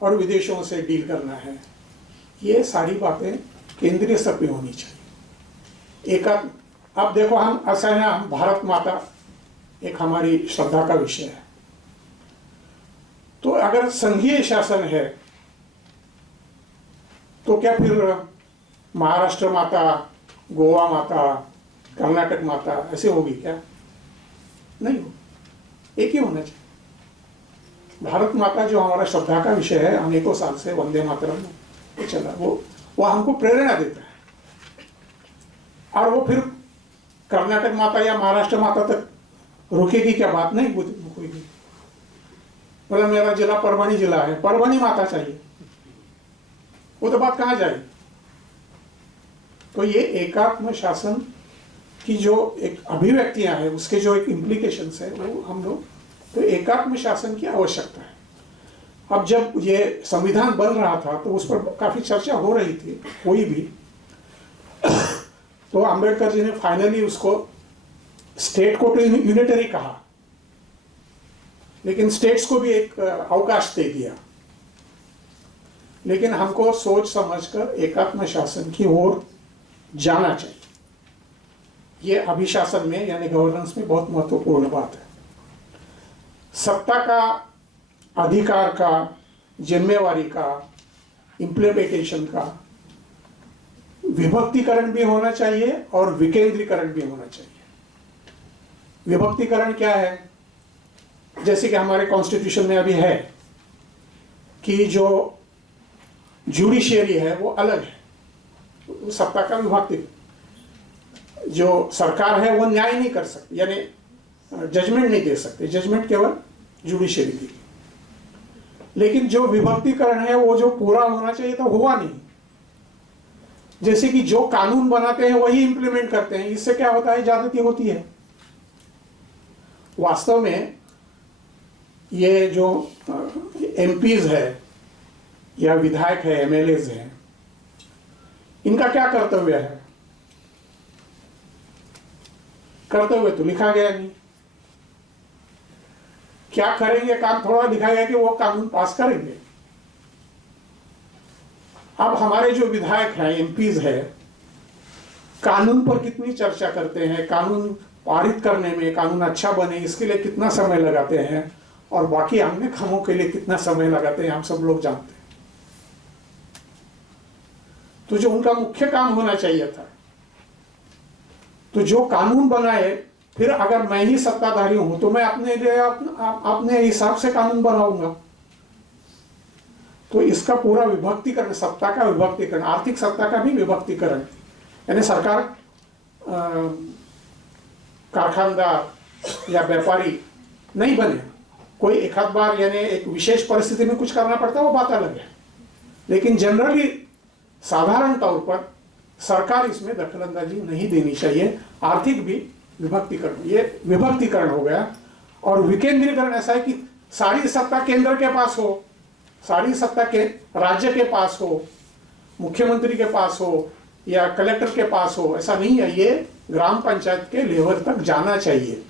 और विदेशों से डील करना है, ये सारी बातें केंद्रीय स्तर पर होनी चाहिए। एकात्म, अब देखो हम ऐसा है ना, हम भारत माता एक हमारी श्रद्धा का विषय है, तो अगर संघीय शासन है तो क्या फिर महाराष्ट्र माता, गोवा माता, कर्नाटक माता ऐसे होगी क्या? नहीं हो, एक ही होना चाहिए। भारत माता जो हमारा श्रद्धा का विषय है, अनेकों साल से वंदे मातरम वो चला, वो हमको प्रेरणा देता है, और वो फिर कर्नाटक माता या महाराष्ट्र माता तक रुकेगी क्या? बात नहीं रुकेगी। मतलब मेरा जिला परभणी जिला है, परभणी माता चाहिए, वो तो बात कहाँ जाएगी? तो ये एकात्म शासन की जो एक अभिव्यक्तियां हैं, उसके जो एक इम्प्लीकेशंस है, वो हम लोग तो एकात्म शासन की आवश्यकता है। अब जब ये संविधान बन रहा था तो उस पर काफी चर्चा हो रही थी, कोई भी तो अंबेडकर जी ने फाइनली उसको स्टेट को तो यूनिटरी कहा, लेकिन स्टेट्स को भी एक अवकाश दे दिया। लेकिन हमको सोच समझकर एकात्म शासन की ओर जाना चाहिए। ये अभिशासन में यानी गवर्नेंस में बहुत महत्वपूर्ण बात है। सत्ता का, अधिकार का, जिम्मेवारी का, इम्प्लीमेंटेशन का विभक्तिकरण भी होना चाहिए और विकेंद्रीकरण भी होना चाहिए। विभक्तिकरण क्या है? जैसे कि हमारे कॉन्स्टिट्यूशन में अभी है कि जो जुडिशियरी है वो अलग है, सत्ता का विभक्ति। जो सरकार है वो न्याय नहीं कर सकती, यानी जजमेंट नहीं दे सकती, जजमेंट केवल जुडिशियरी की। लेकिन जो विभक्तिकरण है वो जो पूरा होना चाहिए तो हुआ नहीं। जैसे कि जो कानून बनाते हैं वही इंप्लीमेंट करते हैं, इससे क्या होता है? ज्यादती होती है। वास्तव में ये जो एमपीज है या विधायक है, एमएलएज हैं, इनका क्या कर्तव्य है? कर्तव्य तो लिखा गया नहीं। क्या करेंगे काम थोड़ा लिखा गया कि वो कानून पास करेंगे। अब हमारे जो विधायक हैं, एमपीज है, कानून पर कितनी चर्चा करते हैं, कानून पारित करने में, कानून अच्छा बने इसके लिए कितना समय लगाते हैं, और बाकी अन्य कामों के लिए कितना समय लगाते हैं, हम सब लोग जानते हैं। तो जो उनका मुख्य काम होना चाहिए था, तो जो कानून बनाए, फिर अगर मैं ही सत्ताधारी हूं तो मैं अपने लिए अपने हिसाब से कानून बनाऊंगा। तो इसका पूरा विभक्तिकरण, सत्ता का विभक्तिकरण, आर्थिक सत्ता का भी विभक्तिकरण, यानी सरकार कारखानदार या व्यापारी नहीं बने। कोई एक आध बार यानी एक विशेष परिस्थिति में कुछ करना पड़ता है, वो बात अलग है। लेकिन जनरली साधारण तौर पर सरकार इसमें दखलंदाजी नहीं देनी चाहिए। आर्थिक भी विभक्तिकरण, ये विभक्तिकरण हो गया। और विकेंद्रीकरण ऐसा है कि सारी सत्ता केंद्र के पास हो, सारी सत्ता के राज्य के पास हो, मुख्यमंत्री के पास हो या कलेक्टर के पास हो, ऐसा नहीं है। ये ग्राम पंचायत के लेवल तक जाना चाहिए।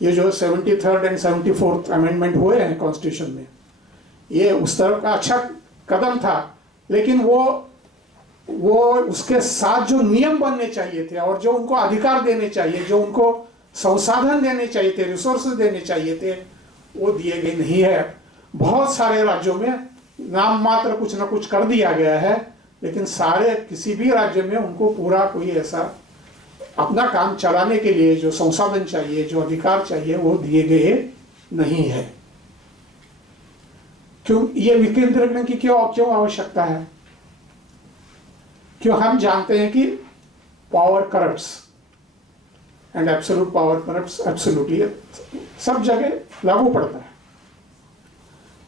ये जो 73rd एंड 74th अमेंडमेंट हुए हैं कॉन्स्टिट्यूशन में, ये उस तरह का अच्छा कदम था। लेकिन वो उसके साथ जो नियम बनने चाहिए थे और जो उनको अधिकार देने चाहिए, जो उनको संसाधन देने चाहिए थे, रिसोर्सेज देने चाहिए थे, वो दिए गए नहीं है। बहुत सारे राज्यों में नाम मात्र कुछ ना कुछ कर दिया गया है, लेकिन सारे किसी भी राज्य में उनको पूरा कोई ऐसा अपना काम चलाने के लिए जो संसाधन चाहिए, जो अधिकार चाहिए, वो दिए गए नहीं है। क्यों ये विकेंद्रीकरण की क्यों आवश्यकता है? क्यों? हम जानते हैं कि power corrupts and absolute power corrupts absolutely, सब जगह लागू पड़ता है।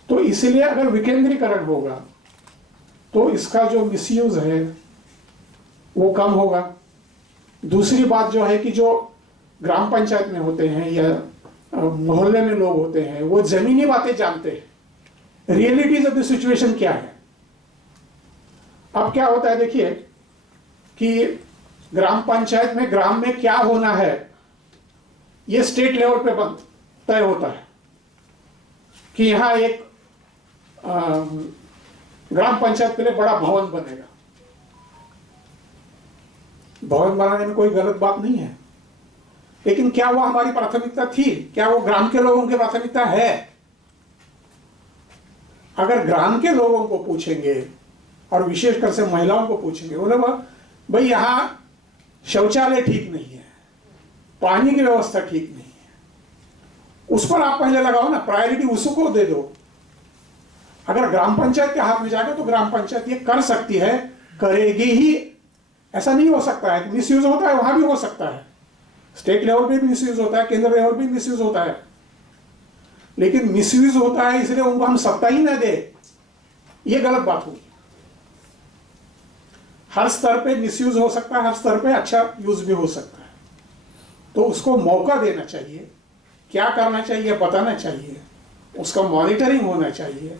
तो इसीलिए अगर विकेंद्रीकरण होगा तो इसका जो मिसयूज है वो कम होगा। दूसरी बात जो है कि जो ग्राम पंचायत में होते हैं या मोहल्ले में लोग होते हैं, वो जमीनी बातें जानते हैं, रियलिटीज ऑफ द सिचुएशन क्या है। अब क्या होता है, देखिए कि ग्राम पंचायत में ग्राम में क्या होना है ये स्टेट लेवल पे तय होता है कि यहां एक ग्राम पंचायत के लिए बड़ा भवन बनेगा। भवन बनाने में कोई गलत बात नहीं है, लेकिन क्या वो हमारी प्राथमिकता थी? क्या वो ग्राम के लोगों की प्राथमिकता है? अगर ग्राम के लोगों को पूछेंगे और विशेषकर से महिलाओं को पूछेंगे, बोले भाई यहां शौचालय ठीक नहीं है, पानी की व्यवस्था ठीक नहीं है, उस पर आप पहले लगाओ ना, प्रायोरिटी उसको दे दो। अगर ग्राम पंचायत के हाथ में जाएगा तो ग्राम पंचायत ये कर सकती है, करेगी ही। ऐसा नहीं हो सकता है, मिसयूज होता है, वहां भी हो सकता है, स्टेट लेवल पे भी मिसयूज होता है, केंद्र लेवल पे भी मिसयूज होता है। लेकिन मिसयूज होता है इसलिए उनको हम सत्ता ही ना दे, ये गलत बात होगी। हर स्तर पे मिसयूज हो सकता है, हर स्तर पे अच्छा यूज भी हो सकता है। तो उसको मौका देना चाहिए, क्या करना चाहिए बताना चाहिए, उसका मॉनिटरिंग होना चाहिए,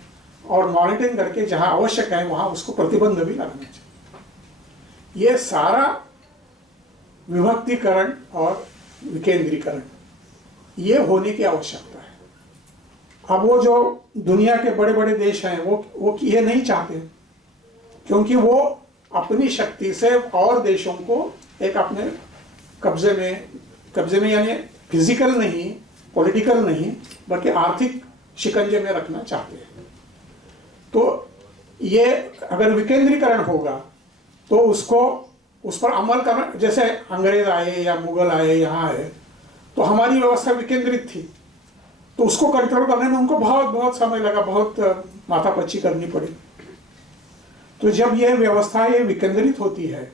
और मॉनिटरिंग करके जहां आवश्यक है वहां उसको प्रतिबंध भी लगाना चाहिए। ये सारा विभक्तिकरण और विकेंद्रीकरण ये होने की आवश्यकता है। अब वो जो दुनिया के बड़े बड़े देश हैं वो ये नहीं चाहते, क्योंकि वो अपनी शक्ति से और देशों को एक अपने कब्जे में यानी फिजिकल नहीं, पॉलिटिकल नहीं, बल्कि आर्थिक शिकंजे में रखना चाहते हैं। तो ये अगर विकेंद्रीकरण होगा तो उसको उस पर अमल करना, जैसे अंग्रेज आए या मुगल आए यहाँ आए तो हमारी व्यवस्था विकेंद्रित थी, तो उसको कंट्रोल करने में उनको बहुत बहुत समय लगा, बहुत माथापच्ची करनी पड़ी। तो जब यह व्यवस्था ये विकेंद्रित होती है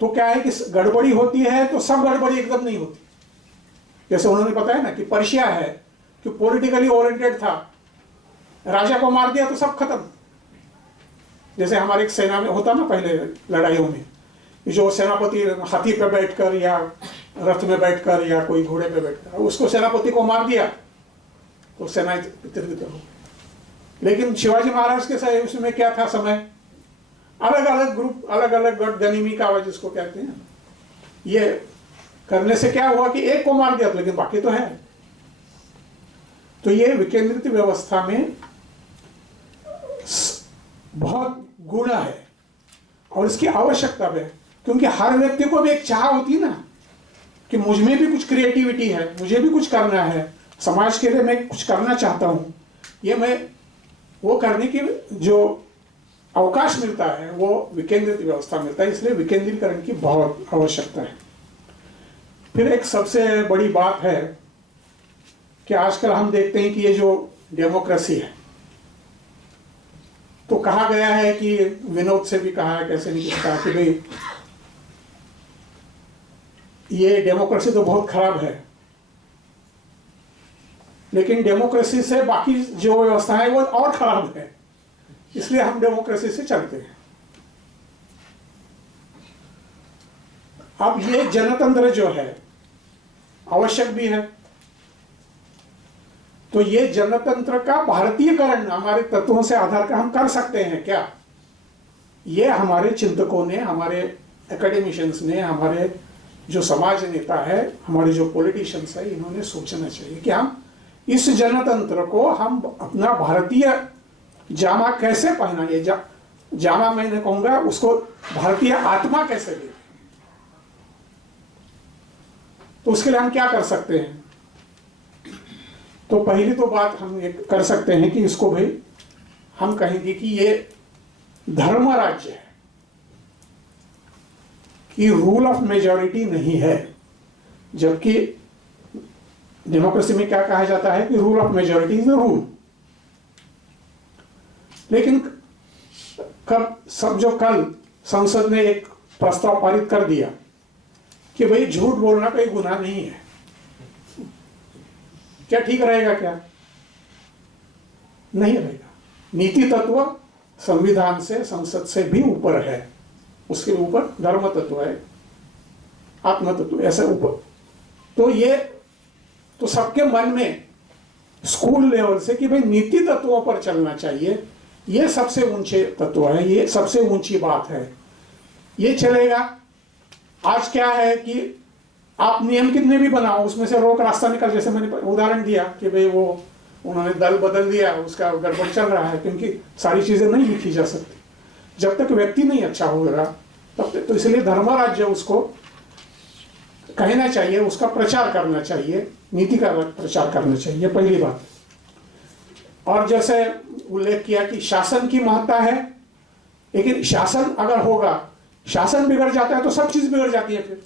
तो क्या है कि गड़बड़ी होती है तो सब गड़बड़ी एकदम नहीं होती। जैसे उन्होंने बताया ना कि पर्शिया है कि पॉलिटिकली ओरिएंटेड था, राजा को मार दिया तो सब खत्म। जैसे हमारे सेना में होता ना पहले लड़ाइयों में, जो सेनापति हाथी पे बैठकर या रथ में बैठकर या कोई घोड़े पे बैठकर, उसको सेनापति को मार दिया तो सेना तितर-बितर हो गई। लेकिन शिवाजी महाराज के समय उसमें क्या था, समय अलग अलग ग्रुप, अलग अलग गठ गनिमी का आवाज जिसको कहते हैं, ये करने से क्या हुआ कि एक को मार दिया लेकिन बाकी तो है। तो ये विकेंद्रित व्यवस्था में बहुत गुण है और इसकी आवश्यकता है, क्योंकि हर व्यक्ति को भी एक चाह होती है ना कि मुझ में भी कुछ क्रिएटिविटी है, मुझे भी कुछ करना है, समाज के लिए मैं कुछ करना चाहता हूं, ये मैं वो करने की जो अवकाश मिलता है वो विकेंद्रित व्यवस्था मिलता है। इसलिए विकेंद्रीकरण की बहुत आवश्यकता है। फिर एक सबसे बड़ी बात है कि आजकल हम देखते हैं कि ये जो डेमोक्रेसी है, तो कहा गया है कि विनोद से भी कहा है, कैसे नहीं कहा कि भाई ये डेमोक्रेसी तो बहुत खराब है, लेकिन डेमोक्रेसी से बाकी जो व्यवस्था है वो और खराब है, इसलिए हम डेमोक्रेसी से चलते हैं। अब ये जनतंत्र जो है आवश्यक भी है, तो ये जनतंत्र का भारतीयकरण हमारे तत्वों से आधार का हम कर सकते हैं क्या? ये हमारे चिंतकों ने, हमारे एकेडमिशियंस ने, हमारे जो समाज नेता है, हमारे जो पॉलिटिशियंस है, इन्होंने सोचना चाहिए कि हम इस जनतंत्र को हम अपना भारतीय जामा कैसे पहनाएं, जामा मैं कहूंगा उसको भारतीय आत्मा कैसे दे। तो उसके लिए हम क्या कर सकते हैं? तो पहली तो बात हम ये कर सकते हैं कि इसको भाई हम कहेंगे कि ये धर्म राज्य है, कि रूल ऑफ मेजॉरिटी नहीं है, जबकि डेमोक्रेसी में क्या कहा जाता है कि rule of majority is the rule. लेकिन कल संसद ने एक प्रस्ताव पारित कर दिया कि भाई झूठ बोलना कोई गुनाह नहीं है, क्या ठीक रहेगा? क्या नहीं रहेगा। नीति तत्व संविधान से, संसद से भी ऊपर है, उसके ऊपर धर्म तत्व है, आत्म तत्व ऐसे ऊपर। तो ये तो सबके मन में स्कूल लेवल से कि भाई नीति तत्वों पर चलना चाहिए, ये सबसे ऊंचे तत्व है, ये सबसे ऊंची बात है, ये चलेगा। आज क्या है कि आप नियम कितने भी बनाओ, उसमें से रोक रास्ता निकल, जैसे मैंने उदाहरण दिया कि भाई वो उन्होंने दल बदल दिया, उसका गड़बड़ चल रहा है, क्योंकि सारी चीजें नहीं लिखी जा सकती जब तक व्यक्ति नहीं अच्छा होगा तब तक। तो इसलिए धर्म राज्य उसको कहना चाहिए, उसका प्रचार करना चाहिए, नीति का प्रचार करना चाहिए, पहली बात। और जैसे उल्लेख किया कि शासन की महत्ता है, लेकिन शासन अगर होगा, शासन बिगड़ जाता है तो सब चीज बिगड़ जाती है। फिर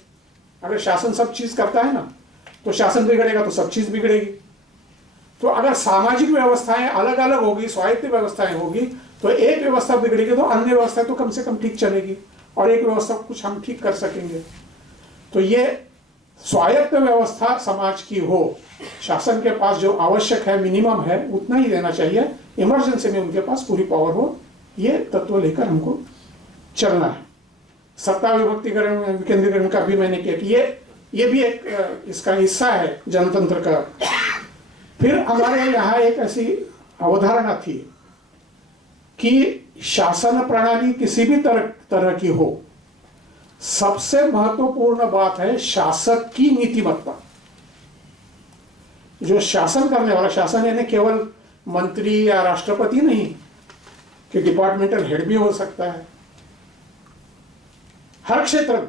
अगर शासन सब चीज करता है ना, तो शासन बिगड़ेगा तो सब चीज बिगड़ेगी। तो अगर सामाजिक व्यवस्थाएं अलग अलग होगी, स्वायत्त व्यवस्थाएं होगी, तो एक व्यवस्था बिगड़ेगी तो अन्य व्यवस्था तो कम से कम ठीक चलेगी, और एक व्यवस्था कुछ हम ठीक कर सकेंगे। तो ये स्वायत्त व्यवस्था समाज की हो, शासन के पास जो आवश्यक है, मिनिमम है, उतना ही देना चाहिए, इमरजेंसी में उनके पास पूरी पावर हो, ये तत्व लेकर हमको चलना है। सत्ता विभक्तिकरण विकेंद्रीकरण का भी मैंने किया कि ये ये भी एक इसका हिस्सा है जनतंत्र का। फिर हमारे यहाँ एक ऐसी अवधारणा थी कि शासन प्रणाली किसी भी तरह की हो, सबसे महत्वपूर्ण बात है शासक की नीतिमत्ता। जो शासन करने वाला, शासन यानी केवल मंत्री या राष्ट्रपति नहीं, कि डिपार्टमेंटल हेड भी हो सकता है, हर क्षेत्र में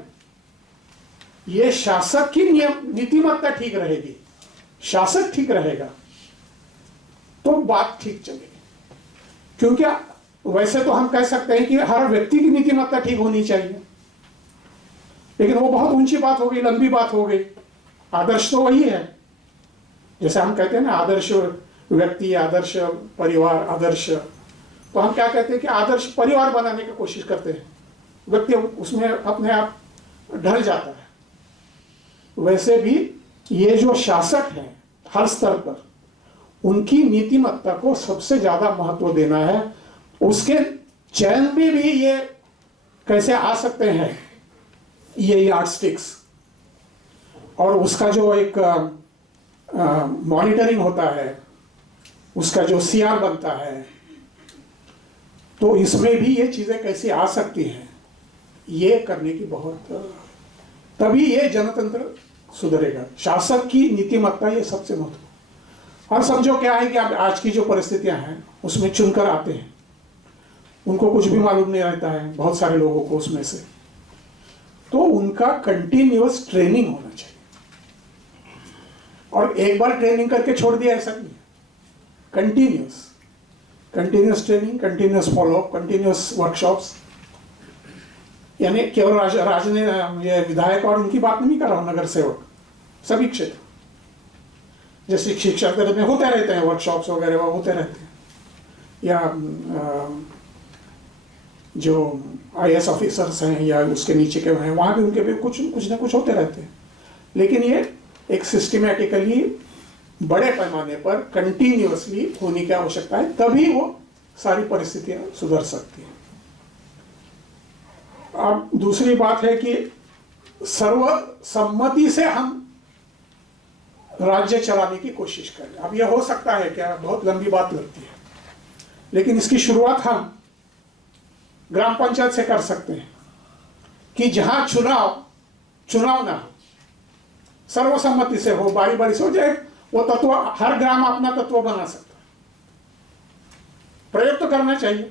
ये शासक की नीतिमत्ता ठीक रहेगी, शासक ठीक रहेगा तो बात ठीक चलेगी। क्योंकि वैसे तो हम कह सकते हैं कि हर व्यक्ति की नीतिमत्ता ठीक होनी चाहिए, लेकिन वो बहुत ऊंची बात हो गई, लंबी बात हो गई। आदर्श तो वही है, जैसे हम कहते हैं ना आदर्श व्यक्ति, आदर्श परिवार, आदर्श, तो हम क्या कहते हैं कि आदर्श परिवार बनाने की कोशिश करते हैं, व्यक्ति उसमें अपने आप ढल जाता है। वैसे भी ये जो शासक हैं हर स्तर पर, उनकी नीतिमत्ता को सबसे ज्यादा महत्व देना है। उसके चयन में भी ये कैसे आ सकते हैं ये यार्डस्टिक्स, और उसका जो एक मॉनिटरिंग होता है, उसका जो सीआर बनता है, तो इसमें भी ये चीजें कैसे आ सकती हैं, ये करने की बहुत, तभी ये जनतंत्र सुधरेगा। शासक की नीतिमत्ता ये सबसे महत्व। और समझो क्या है कि आप आज की जो परिस्थितियां हैं उसमें चुनकर आते हैं, उनको कुछ भी मालूम नहीं रहता है, बहुत सारे लोगों को उसमें से, तो उनका कंटिन्यूअस ट्रेनिंग होना चाहिए। और एक बार ट्रेनिंग करके छोड़ दिया ऐसा नहीं, continuous training, continuous follow up, continuous workshops. यानी केवल राजने ये विधायक और उनकी बात नहीं कर रहा हूं, नगर सेवक, सभी क्षेत्र, जैसे शिक्षा क्षेत्र में होते रहते हैं वर्कशॉप्स वगैरह, वो होते रहते हैं, या जो आईएएस ऑफिसर्स हैं या उसके नीचे के हैं, वहां भी उनके भी कुछ ना कुछ होते रहते हैं। लेकिन ये एक सिस्टमैटिकली बड़े पैमाने पर कंटिन्यूअसली होने की आवश्यकता है, तभी वो सारी परिस्थितियां सुधर सकती हैं। अब दूसरी बात है कि सर्वसम्मति से हम राज्य चलाने की कोशिश करें। अब यह हो सकता है क्या, बहुत लंबी बात लगती है, लेकिन इसकी शुरुआत हम ग्राम पंचायत से कर सकते हैं कि जहां चुनाव ना हो, सर्वसम्मति से हो, बारी बारी से हो जाए, वो तत्व हर ग्राम अपना तत्व बना सकता है। प्रयोग तो करना चाहिए,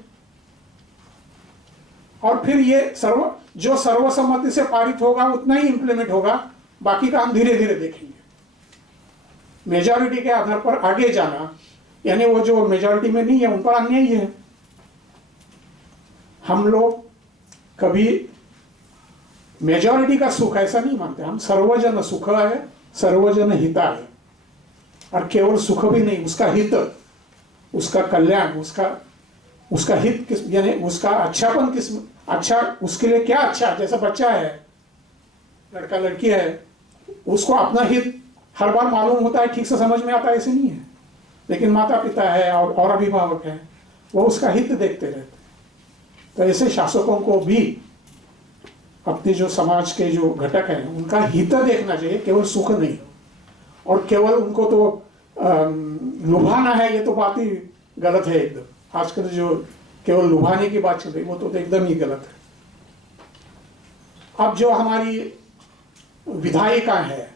और फिर ये जो सर्वसम्मति से पारित होगा उतना ही इंप्लीमेंट होगा, बाकी का हम धीरे धीरे देखेंगे। मेजॉरिटी के आधार पर आगे जाना, यानी वो जो मेजॉरिटी में नहीं है उन पर अन्याय है। हम लोग कभी मेजॉरिटी का सुख ऐसा नहीं मानते, हम सर्वजन सुख है, सर्वजन हिता है, और केवल सुख भी नहीं, उसका हित, उसका कल्याण, उसका हित किस, यानी उसका अच्छापन किस, अच्छा उसके लिए क्या अच्छा, जैसा बच्चा है, लड़का लड़की है, उसको अपना हित हर बार मालूम होता है, ठीक से समझ में आता है ऐसे नहीं है, लेकिन माता पिता है और अभिभावक है, वो उसका हित देखते रहते हैं। तो ऐसे शासकों को भी अपने जो समाज के जो घटक हैं उनका हित देखना चाहिए, केवल सुख नहीं। और केवल उनको तो लुभाना है, ये तो बात ही गलत है एकदम। आजकल जो केवल लुभाने की बात चल रही वो तो एकदम ही गलत है। अब जो हमारी विधायिका है,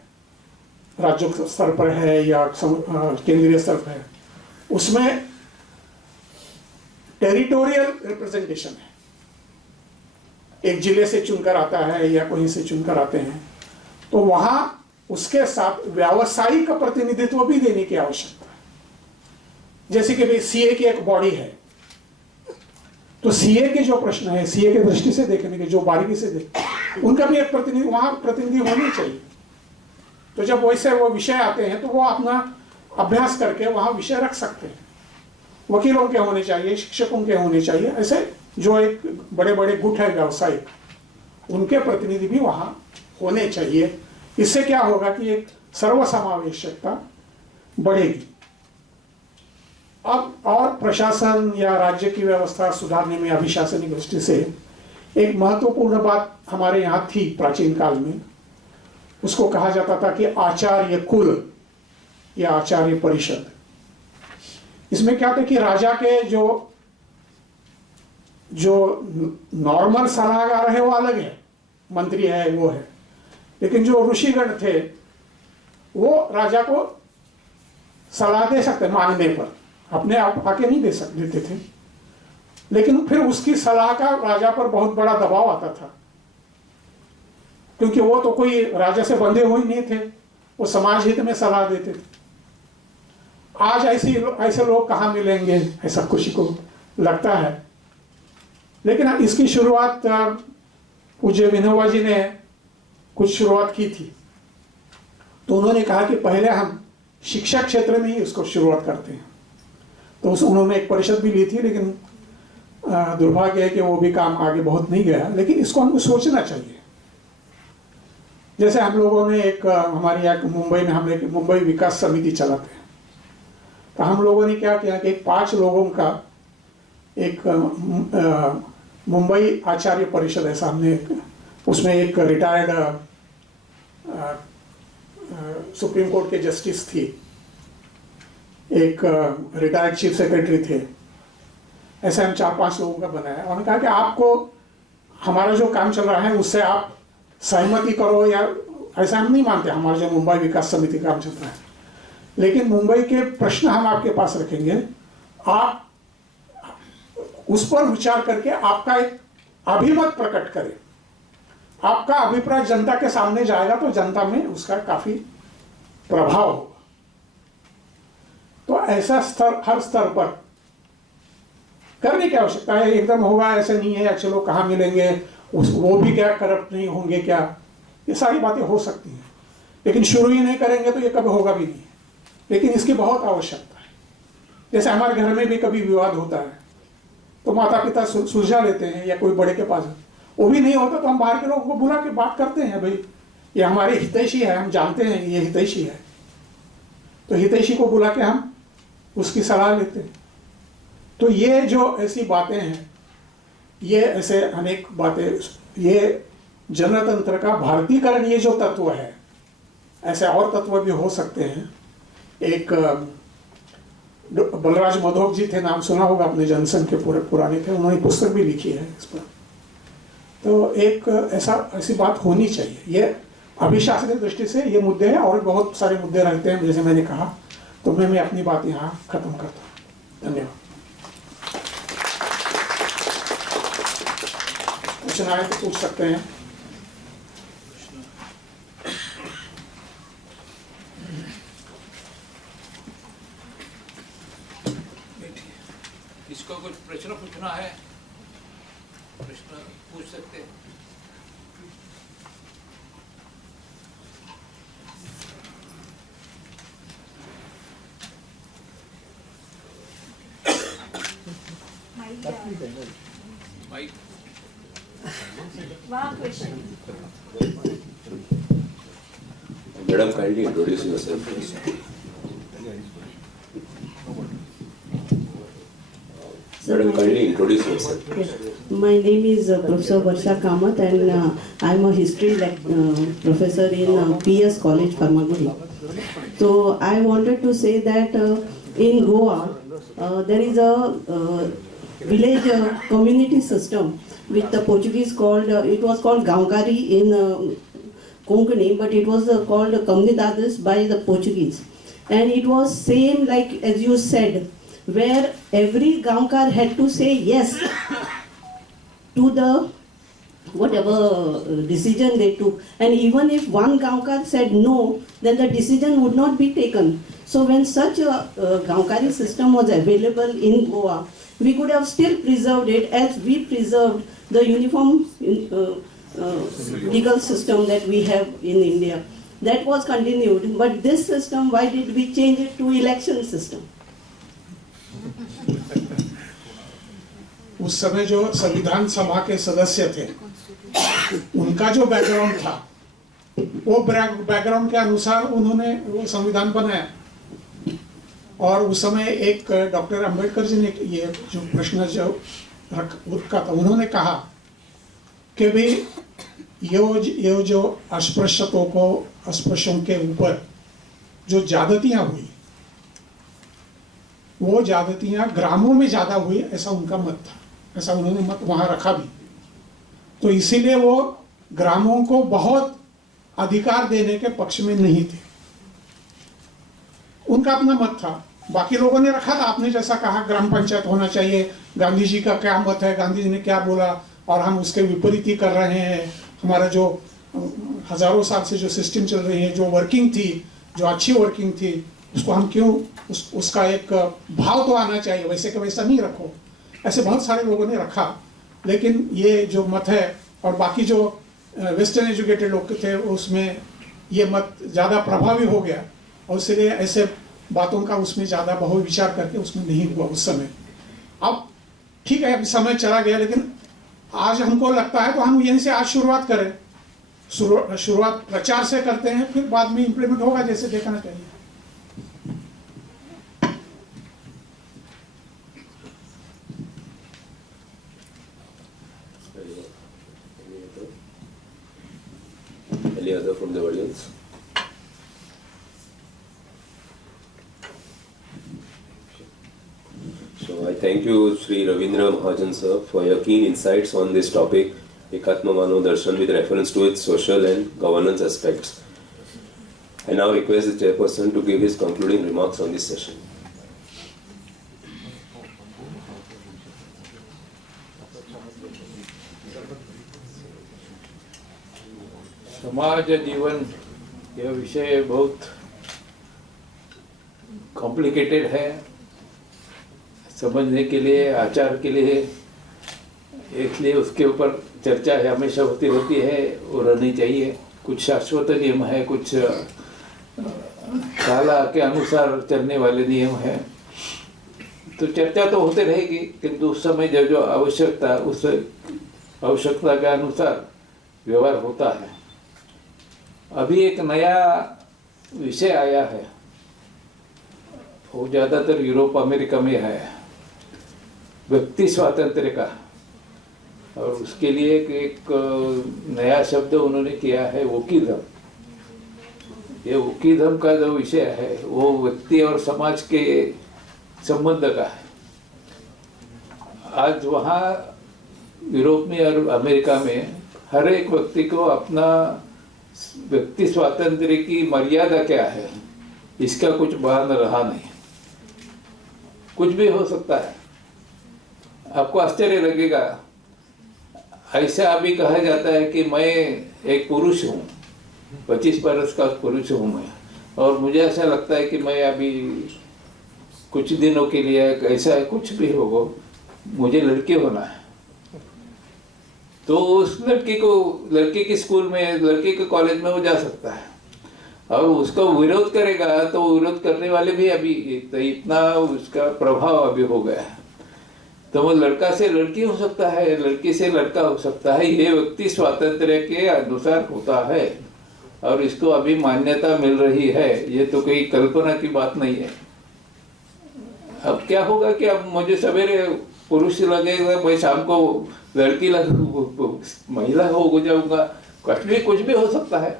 राज्य स्तर पर है या केंद्रीय स्तर पर है, उसमें टेरिटोरियल रिप्रेजेंटेशन है। एक जिले से चुनकर आता है या कहीं से चुनकर आते हैं, तो वहां उसके साथ व्यावसायिक प्रतिनिधित्व भी देने की आवश्यकता है। जैसे कि भाई सीए की एक बॉडी है, तो सीए के जो प्रश्न है, सीए के दृष्टि से देखने के, जो बारीकी से देख, उनका भी एक प्रतिनिधि वहां प्रतिनिधि होनी चाहिए। तो जब वैसे वो विषय आते हैं तो वो अपना अभ्यास करके वहां विषय रख सकते हैं। वकीलों के होने चाहिए, शिक्षकों के होने चाहिए, ऐसे जो एक बड़े बड़े गुट है व्यावसायिक, उनके प्रतिनिधि भी वहां होने चाहिए। इससे क्या होगा कि एक सर्वसमावेशकता बढ़ेगी। अब और प्रशासन या राज्य की व्यवस्था सुधारने में अभिशासनिक दृष्टि से एक महत्वपूर्ण बात हमारे यहाँ थी प्राचीन काल में, उसको कहा जाता था कि आचार्य कुल या आचार्य परिषद। इसमें क्या था कि राजा के जो नॉर्मल सलाहकार है वो अलग है, मंत्री है वो है, लेकिन जो ऋषिगण थे वो राजा को सलाह दे सकते मांगने पर, अपने आप आके नहीं देते थे, लेकिन फिर उसकी सलाह का राजा पर बहुत बड़ा दबाव आता था, क्योंकि वो तो कोई राजा से बंधे हुए नहीं थे, वो समाज हित में सलाह देते थे। आज ऐसे लोग कहाँ मिलेंगे, ऐसा किसी को लगता है। लेकिन इसकी शुरुआत पूज्य विनोबा जी ने कुछ शुरुआत की थी, तो उन्होंने कहा कि पहले हम शिक्षा क्षेत्र में ही इसको शुरुआत करते हैं। तो उन्होंने एक परिषद भी ली थी, लेकिन दुर्भाग्य है कि वो भी काम आगे बहुत नहीं गया। लेकिन इसको हमको सोचना चाहिए। जैसे हम लोगों ने हमारे यहाँ मुंबई में हम एक मुंबई विकास समिति चलाते हैं, तो हम लोगों ने क्या किया कि 5 लोगों का एक मुंबई आचार्य परिषद है सामने, उसमें एक रिटायर्ड सुप्रीम कोर्ट के जस्टिस थी, एक रिटायर्ड चीफ सेक्रेटरी थे, ऐसे हम 4-5 लोगों का बनाया। उन्होंने कहा कि आपको हमारा जो काम चल रहा है उससे आप सहमति करो, या ऐसा हम नहीं मानते, हमारा जो मुंबई विकास समिति काम चलता है, लेकिन मुंबई के प्रश्न हम आपके पास रखेंगे, आप उस पर विचार करके आपका एक अभिमत प्रकट करें, आपका अभिप्राय जनता के सामने जाएगा तो जनता में उसका काफी प्रभाव होगा। तो ऐसा स्तर हर स्तर पर करने की आवश्यकता है। एकदम होगा ऐसे नहीं है, या चलो कहाँ मिलेंगे, वो भी क्या करप्ट नहीं होंगे क्या, ये सारी बातें हो सकती हैं, लेकिन शुरू ही नहीं करेंगे तो ये कभी होगा भी नहीं। लेकिन इसकी बहुत आवश्यकता है। जैसे हमारे घर में भी कभी विवाद होता है तो माता पिता सुलझा लेते हैं, या कोई बड़े के पास, वो भी नहीं होता तो हम बाहर के लोगों को बुला के बात करते हैं, भाई ये हमारे हितैषी है, हम जानते हैं ये हितैषी है, तो हितैषी को बुला के हम उसकी सलाह लेते हैं। तो ये जो ऐसी बातें हैं, ये ऐसे अनेक बातें, ये जनतंत्र का भारतीकरण, ये जो तत्व है, ऐसे और तत्व भी हो सकते हैं। एक बलराज मधोक जी थे, नाम सुना होगा आपने, जनसंघ के पुराने थे, उन्होंने पुस्तक भी लिखी है इस पर। तो एक ऐसी बात होनी चाहिए। ये अभिशासनिक दृष्टि से ये मुद्दे हैं, और बहुत सारे मुद्दे रहते हैं जैसे मैंने कहा। तो मैं अपनी बात यहाँ खत्म करता हूँ। धन्यवाद। पूछना है तो पूछ सकते हैं। इसको कुछ प्रश्न पूछना है, प्रश्न पूछ सकते हैं। Mike Madam, kindly introduce yourself, please. Madam, kindly introduce yourself. Yes. My name is Professor Varsha Kamath, and I'm a history professor in PS College, Farmagudi. So I wanted to say that in Goa, there is a village community system which the Portuguese called, it was called Gaonkari in Konkani, but it was called Comunidades by the Portuguese. And it was same like as you said, where every Gaonkar had to say yes to the whatever decision they took. And even if one Gaonkar said no, then the decision would not be taken. So when such a Gaonkari system was available in Goa, we could have still preserved it as we preserved the uniform legal system that we have in India. That was continued. But this system, why did we change it to election system? उस समय जो संविधान सभा के सदस्य थे, उनका जो बैकग्राउंड था, वो बैकग्राउंड के अनुसार उन्होंने वो संविधान बनाया। और उस समय एक डॉक्टर अंबेडकर जी ने ये जो प्रश्न जो रखा था, उन्होंने कहा कि भाई ये जो अस्पृश्यों के ऊपर जो ज्यादतियां हुई, वो ज्यादतियां ग्रामों में ज्यादा हुई, ऐसा उनका मत था, ऐसा उन्होंने मत वहां रखा भी। तो इसीलिए वो ग्रामों को बहुत अधिकार देने के पक्ष में नहीं थे, उनका अपना मत था। बाकी लोगों ने रखा था, आपने जैसा कहा ग्राम पंचायत होना चाहिए, गांधी जी का क्या मत है, गांधी जी ने क्या बोला, और हम उसके विपरीत ही कर रहे हैं। हमारा जो हजारों साल से जो सिस्टम चल रही है, जो वर्किंग थी, जो अच्छी वर्किंग थी, उसको हम क्यों उसका एक भाव तो आना चाहिए, वैसे के वैसा नहीं रखो। ऐसे बहुत सारे लोगों ने रखा, लेकिन ये जो मत है, और बाकी जो वेस्टर्न एजुकेटेड लोग थे उसमें ये मत ज़्यादा प्रभावी हो गया, और इसलिए ऐसे बातों का उसमें ज़्यादा बहु विचार करके उसमें नहीं हुआ उस समय। अब ठीक है, अभी समय चला गया, लेकिन आज हमको लगता है तो हम यहीं से आज शुरुआत करें। शुरुआत प्रचार से करते हैं, फिर बाद में इम्प्लीमेंट होगा जैसे देखना चाहिए। Any other from the audience? So I thank you, Sri Ravindra Mahajan sir, for your keen insights on this topic, Ekatma Mano Darshan, with reference to its social and governance aspects. I now request the chairperson to give his concluding remarks on this session. समाज जीवन यह विषय बहुत complicated है, समझने के लिए, आचार के लिए, इसलिए उसके ऊपर चर्चा है हमेशा होती रहती है और रहनी चाहिए। कुछ शाश्वत नियम है, कुछ काला के अनुसार चलने वाले नियम है, तो चर्चा तो होते रहेगी, किंतु उस समय जो आवश्यकता, उस आवश्यकता के अनुसार व्यवहार होता है। अभी एक नया विषय आया है, वो ज़्यादातर यूरोप अमेरिका में है, व्यक्ति स्वातंत्र्य का, और उसके लिए एक नया शब्द उन्होंने किया है वकीलम। ये वकीलम का जो विषय है वो व्यक्ति और समाज के संबंध का है। आज वहाँ यूरोप में और अमेरिका में हर एक व्यक्ति को अपना व्यक्ति स्वातंत्र्य की मर्यादा क्या है, इसका कुछ बयान रहा नहीं। कुछ भी हो सकता है, आपको आश्चर्य लगेगा। ऐसा अभी कहा जाता है कि मैं एक पुरुष हूँ, 25 वर्ष का पुरुष हूँ मैं, और मुझे ऐसा लगता है कि मैं अभी कुछ दिनों के लिए, ऐसा कुछ भी हो, मुझे लड़की होना है। तो उस लड़की की स्कूल में, लड़के के कॉलेज में वो जा सकता है, और उसको विरोध करेगा तो विरोध करने वाले भी अभी इतना उसका प्रभाव अभी हो गया है। तो वो लड़का से लड़की हो सकता है, लड़की से लड़का हो सकता है, ये व्यक्ति स्वातंत्र्य के अनुसार होता है, और इसको अभी मान्यता मिल रही है। ये तो कोई कल्पना की बात नहीं है। अब क्या होगा कि अब मुझे सवेरे पुरुष लगेगा, मैं शाम को लड़की महिला हो जाऊंगा, कुछ भी हो सकता है।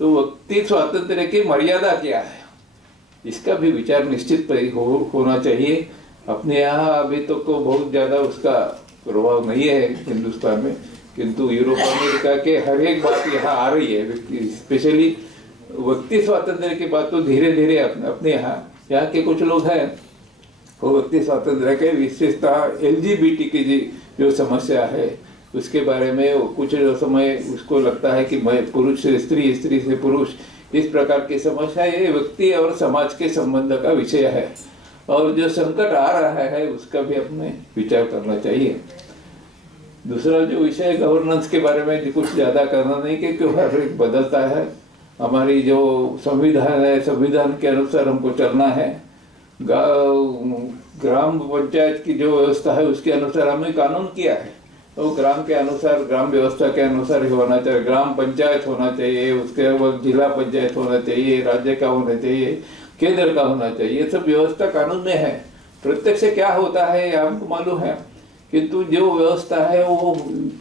तो व्यक्ति स्वातंत्र्य की मर्यादा क्या है, इसका भी विचार निश्चित होना चाहिए। अपने यहाँ अभी तो बहुत ज़्यादा उसका प्रभाव नहीं है हिंदुस्तान में, किंतु यूरोप अमेरिका के हर एक बात यहाँ आ रही है। स्पेशली व्यक्ति स्वातंत्र्य की बात तो धीरे धीरे अपने यहाँ के कुछ लोग हैं, वो व्यक्ति स्वातंत्र्य के विशेषतः LGBT की जो समस्या है उसके बारे में कुछ समय उसको लगता है कि मैं पुरुष से स्त्री, स्त्री से पुरुष, इस प्रकार की समस्या ये व्यक्ति और समाज के संबंध का विषय है, और जो संकट आ रहा है उसका भी अपने विचार करना चाहिए। दूसरा जो विषय गवर्नेंस के बारे में कुछ ज़्यादा करना नहीं, क्योंकि हर एक बदलता है। हमारी जो संविधान है, संविधान के अनुसार हमको चलना है। ग्राम पंचायत की जो व्यवस्था है उसके अनुसार हमने कानून किया है, तो ग्राम के अनुसार, ग्राम व्यवस्था के अनुसार ही होना चाहिए। ग्राम पंचायत होना चाहिए, उसके बाद जिला पंचायत होना चाहिए, राज्य का होना चाहिए, केंद्र का होना चाहिए। ये सब व्यवस्था कानून में है। प्रत्यक्ष क्या होता है हमको मालूम है किंतु जो व्यवस्था है वो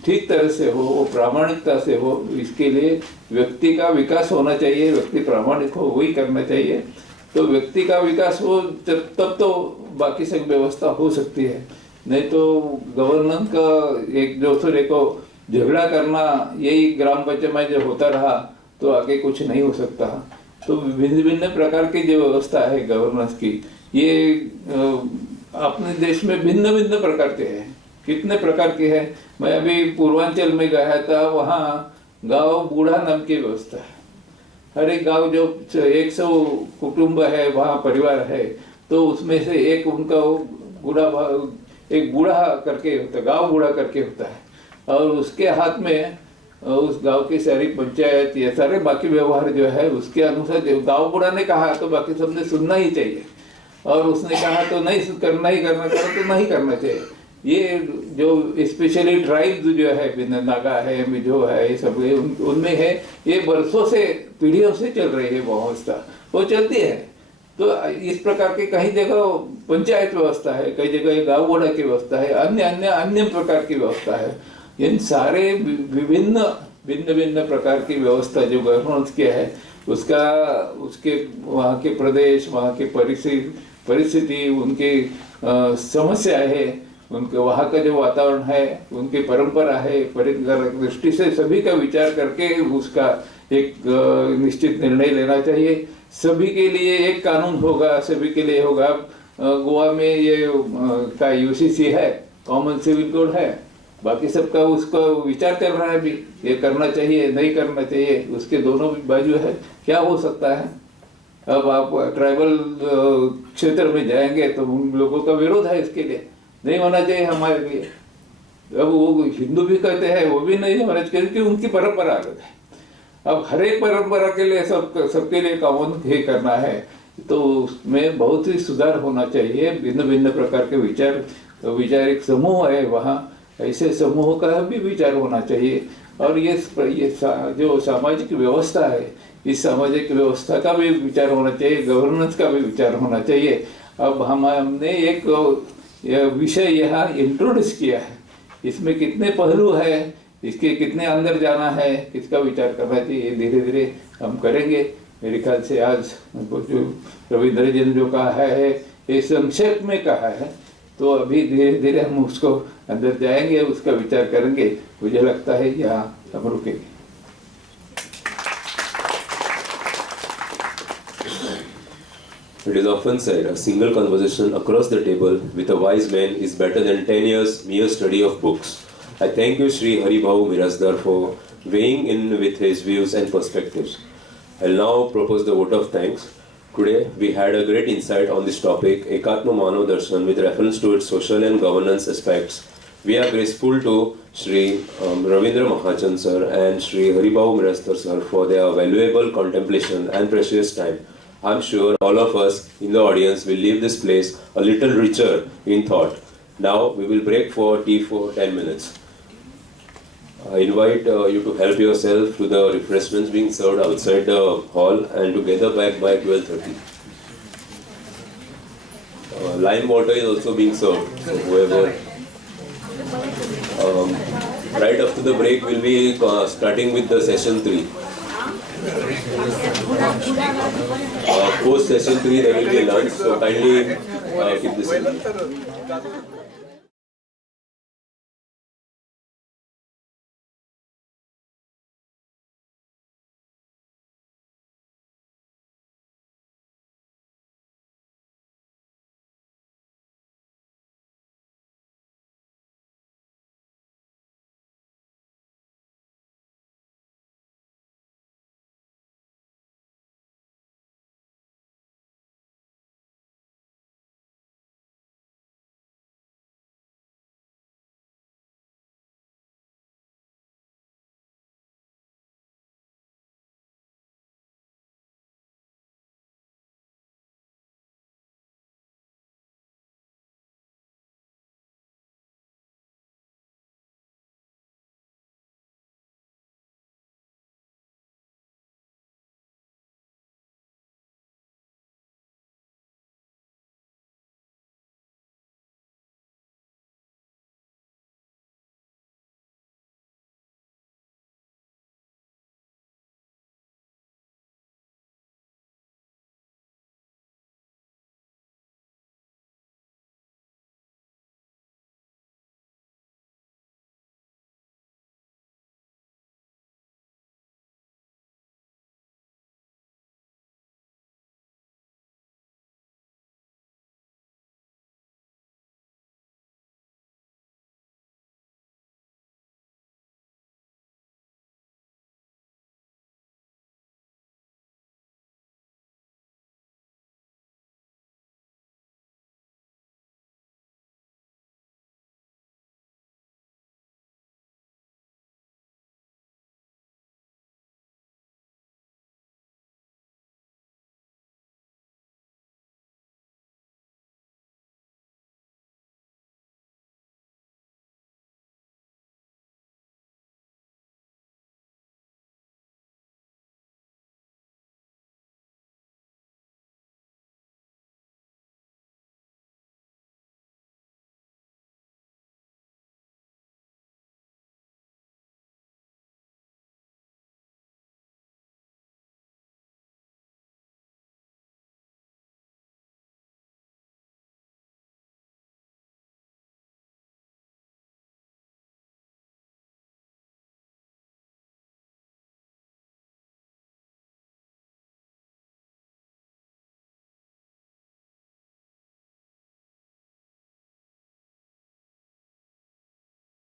ठीक तरह से हो, वो प्रामाणिकता से हो। इसके लिए व्यक्ति का विकास होना चाहिए, व्यक्ति प्रामाणिक हो वही करना चाहिए। तो व्यक्ति का विकास हो तब तो बाकी सब व्यवस्था हो सकती है, नहीं तो गवर्नेंस का एक दूसरे को झगड़ा करना यही ग्राम पंचायत में जो होता रहा तो आगे कुछ नहीं हो सकता। तो भिन्न भिन्न प्रकार की जो व्यवस्था है गवर्नेंस की, ये अपने देश में भिन्न भिन्न प्रकार के हैं। कितने प्रकार के हैं, मैं अभी पूर्वांचल में गया था, वहाँ गांव बूढ़ा नाम की व्यवस्था है। हर एक गांव जो 100 कुटुंब है, वहाँ परिवार है, तो उसमें से एक उनका एक बूढ़ा करके होता है, गाँव बूढ़ा करके होता है, और उसके हाथ में उस गांव की सारी पंचायत या सारे बाकी व्यवहार जो है उसके अनुसार, जो गांव बूढ़ा ने कहा तो बाकी सबने सुनना ही चाहिए, और उसने कहा तो नहीं करना तो नहीं करना चाहिए। ये जो स्पेशली ट्राइब्स जो है, नागा है, मिजो है, ये सब उनमें है, ये बरसों से पीढ़ियों से चल रही है व्यवस्था, वो चलती है। तो इस प्रकार के कई जगह पंचायत व्यवस्था है, कई जगह गाँव बूढ़ा की व्यवस्था है, अन्य प्रकार की व्यवस्था है। इन सारे भिन्न भिन्न प्रकार की व्यवस्था जो गवर्नेंस की है, उसके वहाँ के प्रदेश, वहाँ के परिस्थिति, उनके समस्या है, उनके वहाँ का जो वातावरण है, उनकी परंपरा है, परिवार दृष्टि से सभी का विचार करके उसका एक निश्चित निर्णय लेना चाहिए। सभी के लिए एक कानून होगा, सभी के लिए होगा। गोवा में ये का यूसीसी है, कॉमन सिविल कोड है, बाकी सबका उसका विचार चल रहा है अभी, ये करना चाहिए नहीं करना चाहिए, उसके दोनों बाजू है। क्या हो सकता है, अब आप ट्राइबल क्षेत्र में जाएंगे तो उन लोगों का विरोध है, इसके लिए नहीं होना चाहिए हमारे लिए। अब वो हिंदू भी कहते हैं वो भी नहीं होना चाहिए, क्योंकि उनकी परंपरा अलग है। अब हर एक परंपरा के लिए सबके लिए कॉमन ही करना है, तो उसमें बहुत ही सुधार होना चाहिए। भिन्न भिन्न प्रकार के विचारिक समूह है, वहाँ ऐसे समूह का भी विचार होना चाहिए। और ये जो सामाजिक व्यवस्था है, इस सामाजिक व्यवस्था का भी विचार होना चाहिए, गवर्नेंस का भी विचार होना चाहिए। अब हमने एक विषय यहाँ इंट्रोड्यूस किया है, इसमें कितने पहलू है, इसके कितने अंदर जाना है, किसका विचार करना चाहिए, धीरे धीरे हम करेंगे। मेरे ख्याल से आज जो रविंद्र जी ने जो कहा है ये संक्षेप में कहा है, तो अभी धीरे धीरे हम उसको अंदर जाएंगे, उसका विचार करेंगे। मुझे लगता है यहाँ हम रुकेंगे। It is often said, a single conversation across the table with a wise man is better than 10 years mere study of books. I thank you, Sri Haribhau Mirazdar, for weighing in with his views and perspectives. I'll now propose the vote of thanks. Today, we had a great insight on this topic, Ekatma Manav Darshan, with reference to its social and governance aspects. We are grateful to Sri Ravindra Mahajan sir and Sri Haribhau Mirazdar sir for their valuable contemplation and precious time. I'm sure all of us in the audience will leave this place a little richer in thought. Now we will break for tea for 10 minutes. I invite you to help yourself to the refreshments being served outside the hall and to gather back by 12:30. Lime water is also being served. So whoever, right after the break, we'll be starting with the session 3. Post session 3 there will be lunch, so kindly keep this in mind.